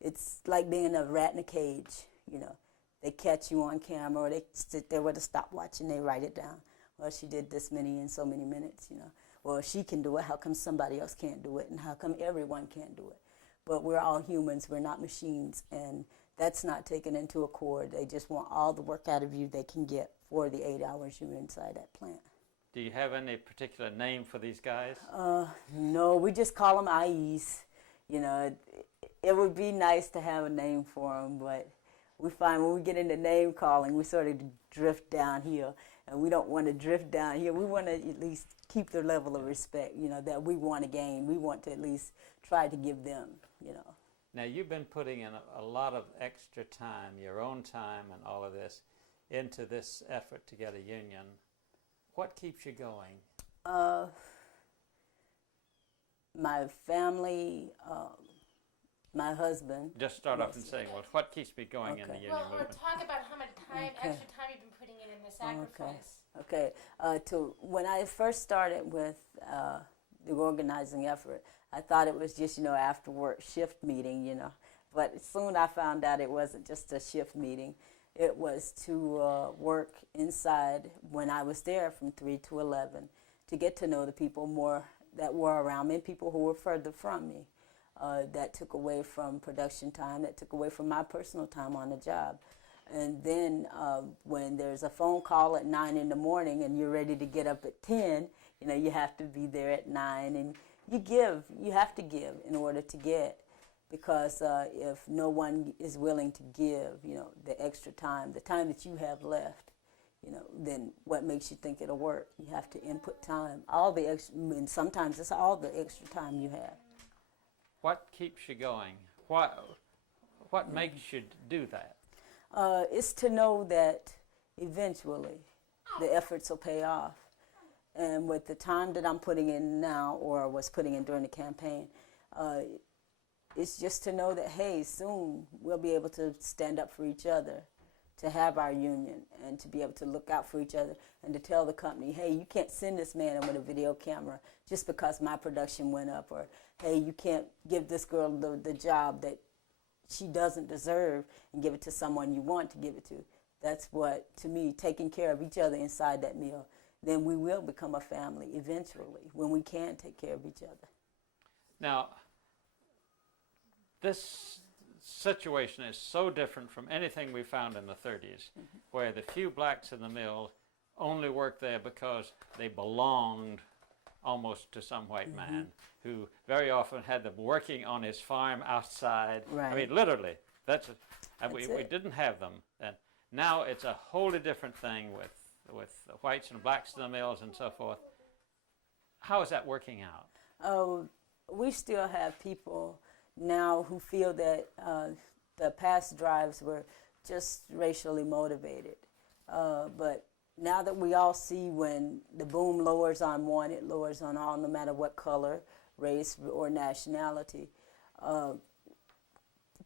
it's like being a rat in a cage, They catch you on camera, or they sit there with a stopwatch and they write it down. Well, she did this many in so many minutes, Well, if she can do it, how come somebody else can't do it? And how come everyone can't do it? But we're all humans, we're not machines, and that's not taken into accord. They just want all the work out of you they can get for the 8 hours you're inside that plant. Do you have any particular name for these guys? No, we just call them IEs. You know, it would be nice to have a name for them, but we find when we get into name calling, we sort of drift down here, and we don't want to drift down here. We want to at least keep their level of respect, you know, that we want to gain. We want to at least try to give them, you know. Now, you've been putting in a lot of extra time, your own time and all of this, into this effort to get a union. What keeps you going? My family, my husband. Just start off and saying, well, what keeps me going in the union Well, or movement? talk about how much time, extra time you've been putting in the sacrifice. Okay. When I first started with the organizing effort, I thought it was just, you know, after work shift meeting, you know. But soon I found out it wasn't just a shift meeting. It was to work inside when I was there from 3 to 11 to get to know the people more that were around me and people who were further from me. That took away from production time, that took away from my personal time on the job. And then when there's a phone call at 9 in the morning and you're ready to get up at 10, you know, you have to be there at 9 and you have to give in order to get. Because if no one is willing to give, you know, the extra time, the time that you have left, you know, then what makes you think it'll work? You have to input time, all the extra, and sometimes it's all the extra time you have. What keeps you going? What makes you do that? It's to know that eventually the efforts will pay off. And with the time that I'm putting in now, or was putting in during the campaign, it's just to know that, hey, soon we'll be able to stand up for each other, to have our union, and to be able to look out for each other, and to tell the company, hey, you can't send this man in with a video camera just because my production went up, or, hey, you can't give this girl the job that she doesn't deserve and give it to someone you want to give it to. That's what, to me, taking care of each other inside that mill, then we will become a family eventually, when we can take care of each other. Now, this situation is so different from anything we found in the 30s, where the few blacks in the mill only worked there because they belonged almost to some white man who very often had them working on his farm outside. Right. I mean, literally, we didn't have them then. Now it's a wholly different thing with whites and blacks in the mills and so forth. How is that working out? We still have people now who feel that the past drives were just racially motivated. But now that we all see when the boom lowers on one, it lowers on all, no matter what color, race, or nationality.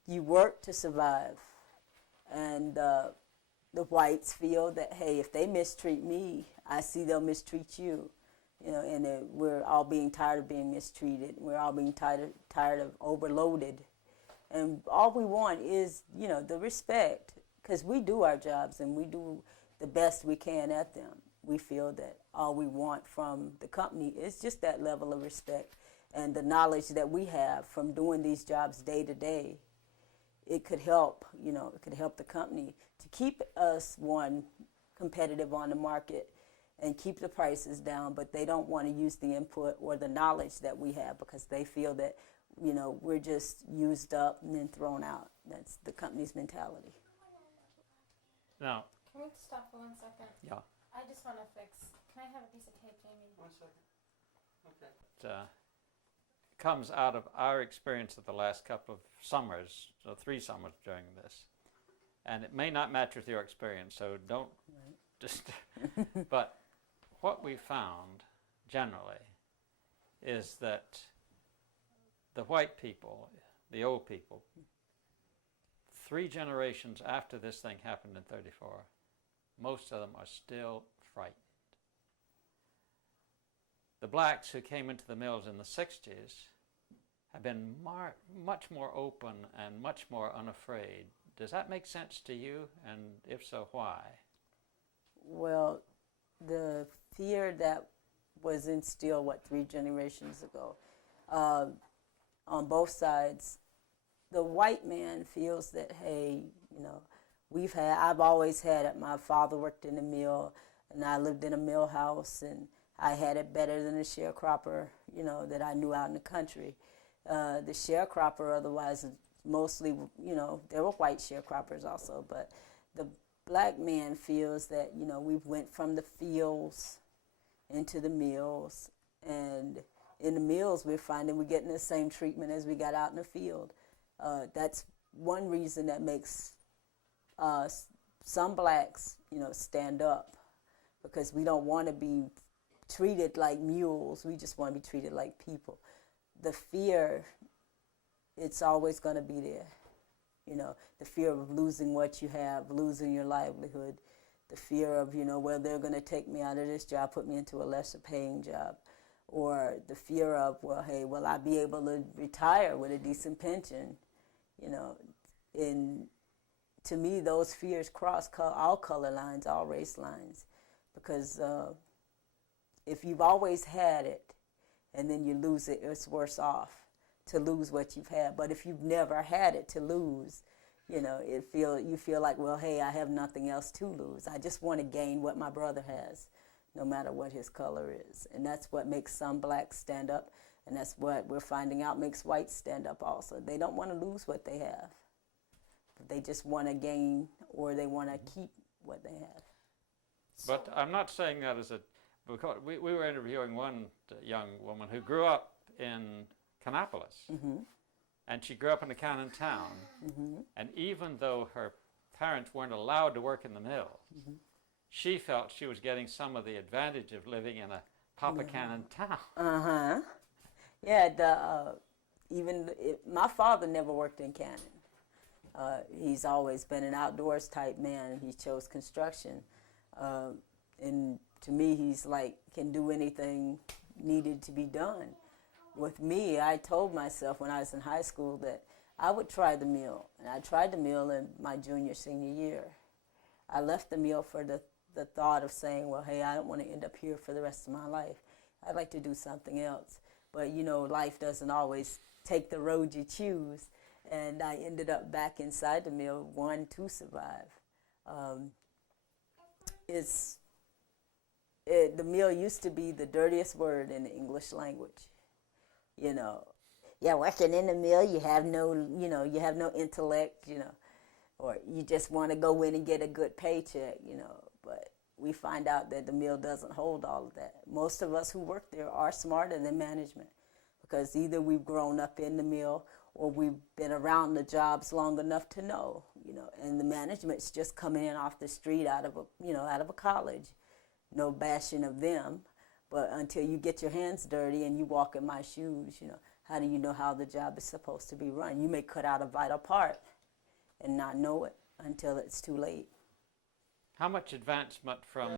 You work to survive. And the whites feel that, hey, if they mistreat me, I see they'll mistreat you. You know, and we're all being tired of being mistreated. We're all being tired of overloaded. And all we want is, you know, the respect, because we do our jobs and we do the best we can at them. We feel that all we want from the company is just that level of respect and the knowledge that we have from doing these jobs day to day. It could help, you know, it could help the company to keep us, one, competitive on the market, and keep the prices down, but they don't want to use the input or the knowledge that we have because they feel that, you know, we're just used up and then thrown out. That's the company's mentality. Now, Can we stop for 1 second? yeah, I just want to fix. Can I have a piece of tape, Jamie? 1 second. Okay. it comes out of our experience of the last couple of summers, so 3 summers during this. And it may not match with your experience, so don't just, but what we found generally is that the white people, the old people, 3 generations after this thing happened in 34, most of them are still frightened. The blacks who came into the mills in the 60s have been much more open and much more unafraid. Does that make sense to you? And if so, why? Well, the fear that was instilled, 3 generations ago, on both sides, the white man feels that, hey, you know, I've always had it. My father worked in the mill. and I lived in a mill house, and I had it better than a sharecropper, you know, that I knew out in the country. The sharecropper, otherwise, mostly, you know, there were white sharecroppers also, but the black man feels that, you know, we went from the fields into the mills, and in the mills we're finding we're getting the same treatment as we got out in the field. That's one reason that makes some blacks, you know, stand up, because we don't want to be treated like mules. We just want to be treated like people. The fear, it's always going to be there. You know, the fear of losing what you have, losing your livelihood, the fear of, you know, well, they're going to take me out of this job, put me into a lesser paying job, or the fear of, well, hey, will I be able to retire with a decent pension? You know, and to me, those fears cross all color lines, all race lines, because if you've always had it and then you lose it, it's worse off to lose what you've had. But if you've never had it to lose, you know, you feel like, well, hey, I have nothing else to lose. I just want to gain what my brother has, no matter what his color is. And that's what makes some blacks stand up, and that's what we're finding out makes whites stand up also. They don't want to lose what they have. They just want to gain, or they want to keep what they have. But I'm not saying that as a, because we were interviewing one young woman who grew up in Kannapolis, and she grew up in a cannon town, and even though her parents weren't allowed to work in the mill, she felt she was getting some of the advantage of living in a Papa Cannon town. Yeah, my father never worked in Cannon. He's always been an outdoors type man, and he chose construction. And to me, he's like, can do anything needed to be done. With me, I told myself when I was in high school that I would try the mill. And I tried the mill in my senior year. I left the mill for the thought of saying, well, hey, I don't want to end up here for the rest of my life. I'd like to do something else. But, you know, life doesn't always take the road you choose. And I ended up back inside the mill, to survive. The mill used to be the dirtiest word in the English language. You know, yeah, working in the mill, you have no intellect, you know, or you just want to go in and get a good paycheck, you know. But we find out that the mill doesn't hold all of that. Most of us who work there are smarter than management, because either we've grown up in the mill or we've been around the jobs long enough to know, you know. And the management's just coming in off the street out of a college. No bashing of them, but until you get your hands dirty and you walk in my shoes, you know, how do you know how the job is supposed to be run? You may cut out a vital part and not know it until it's too late. How much advancement from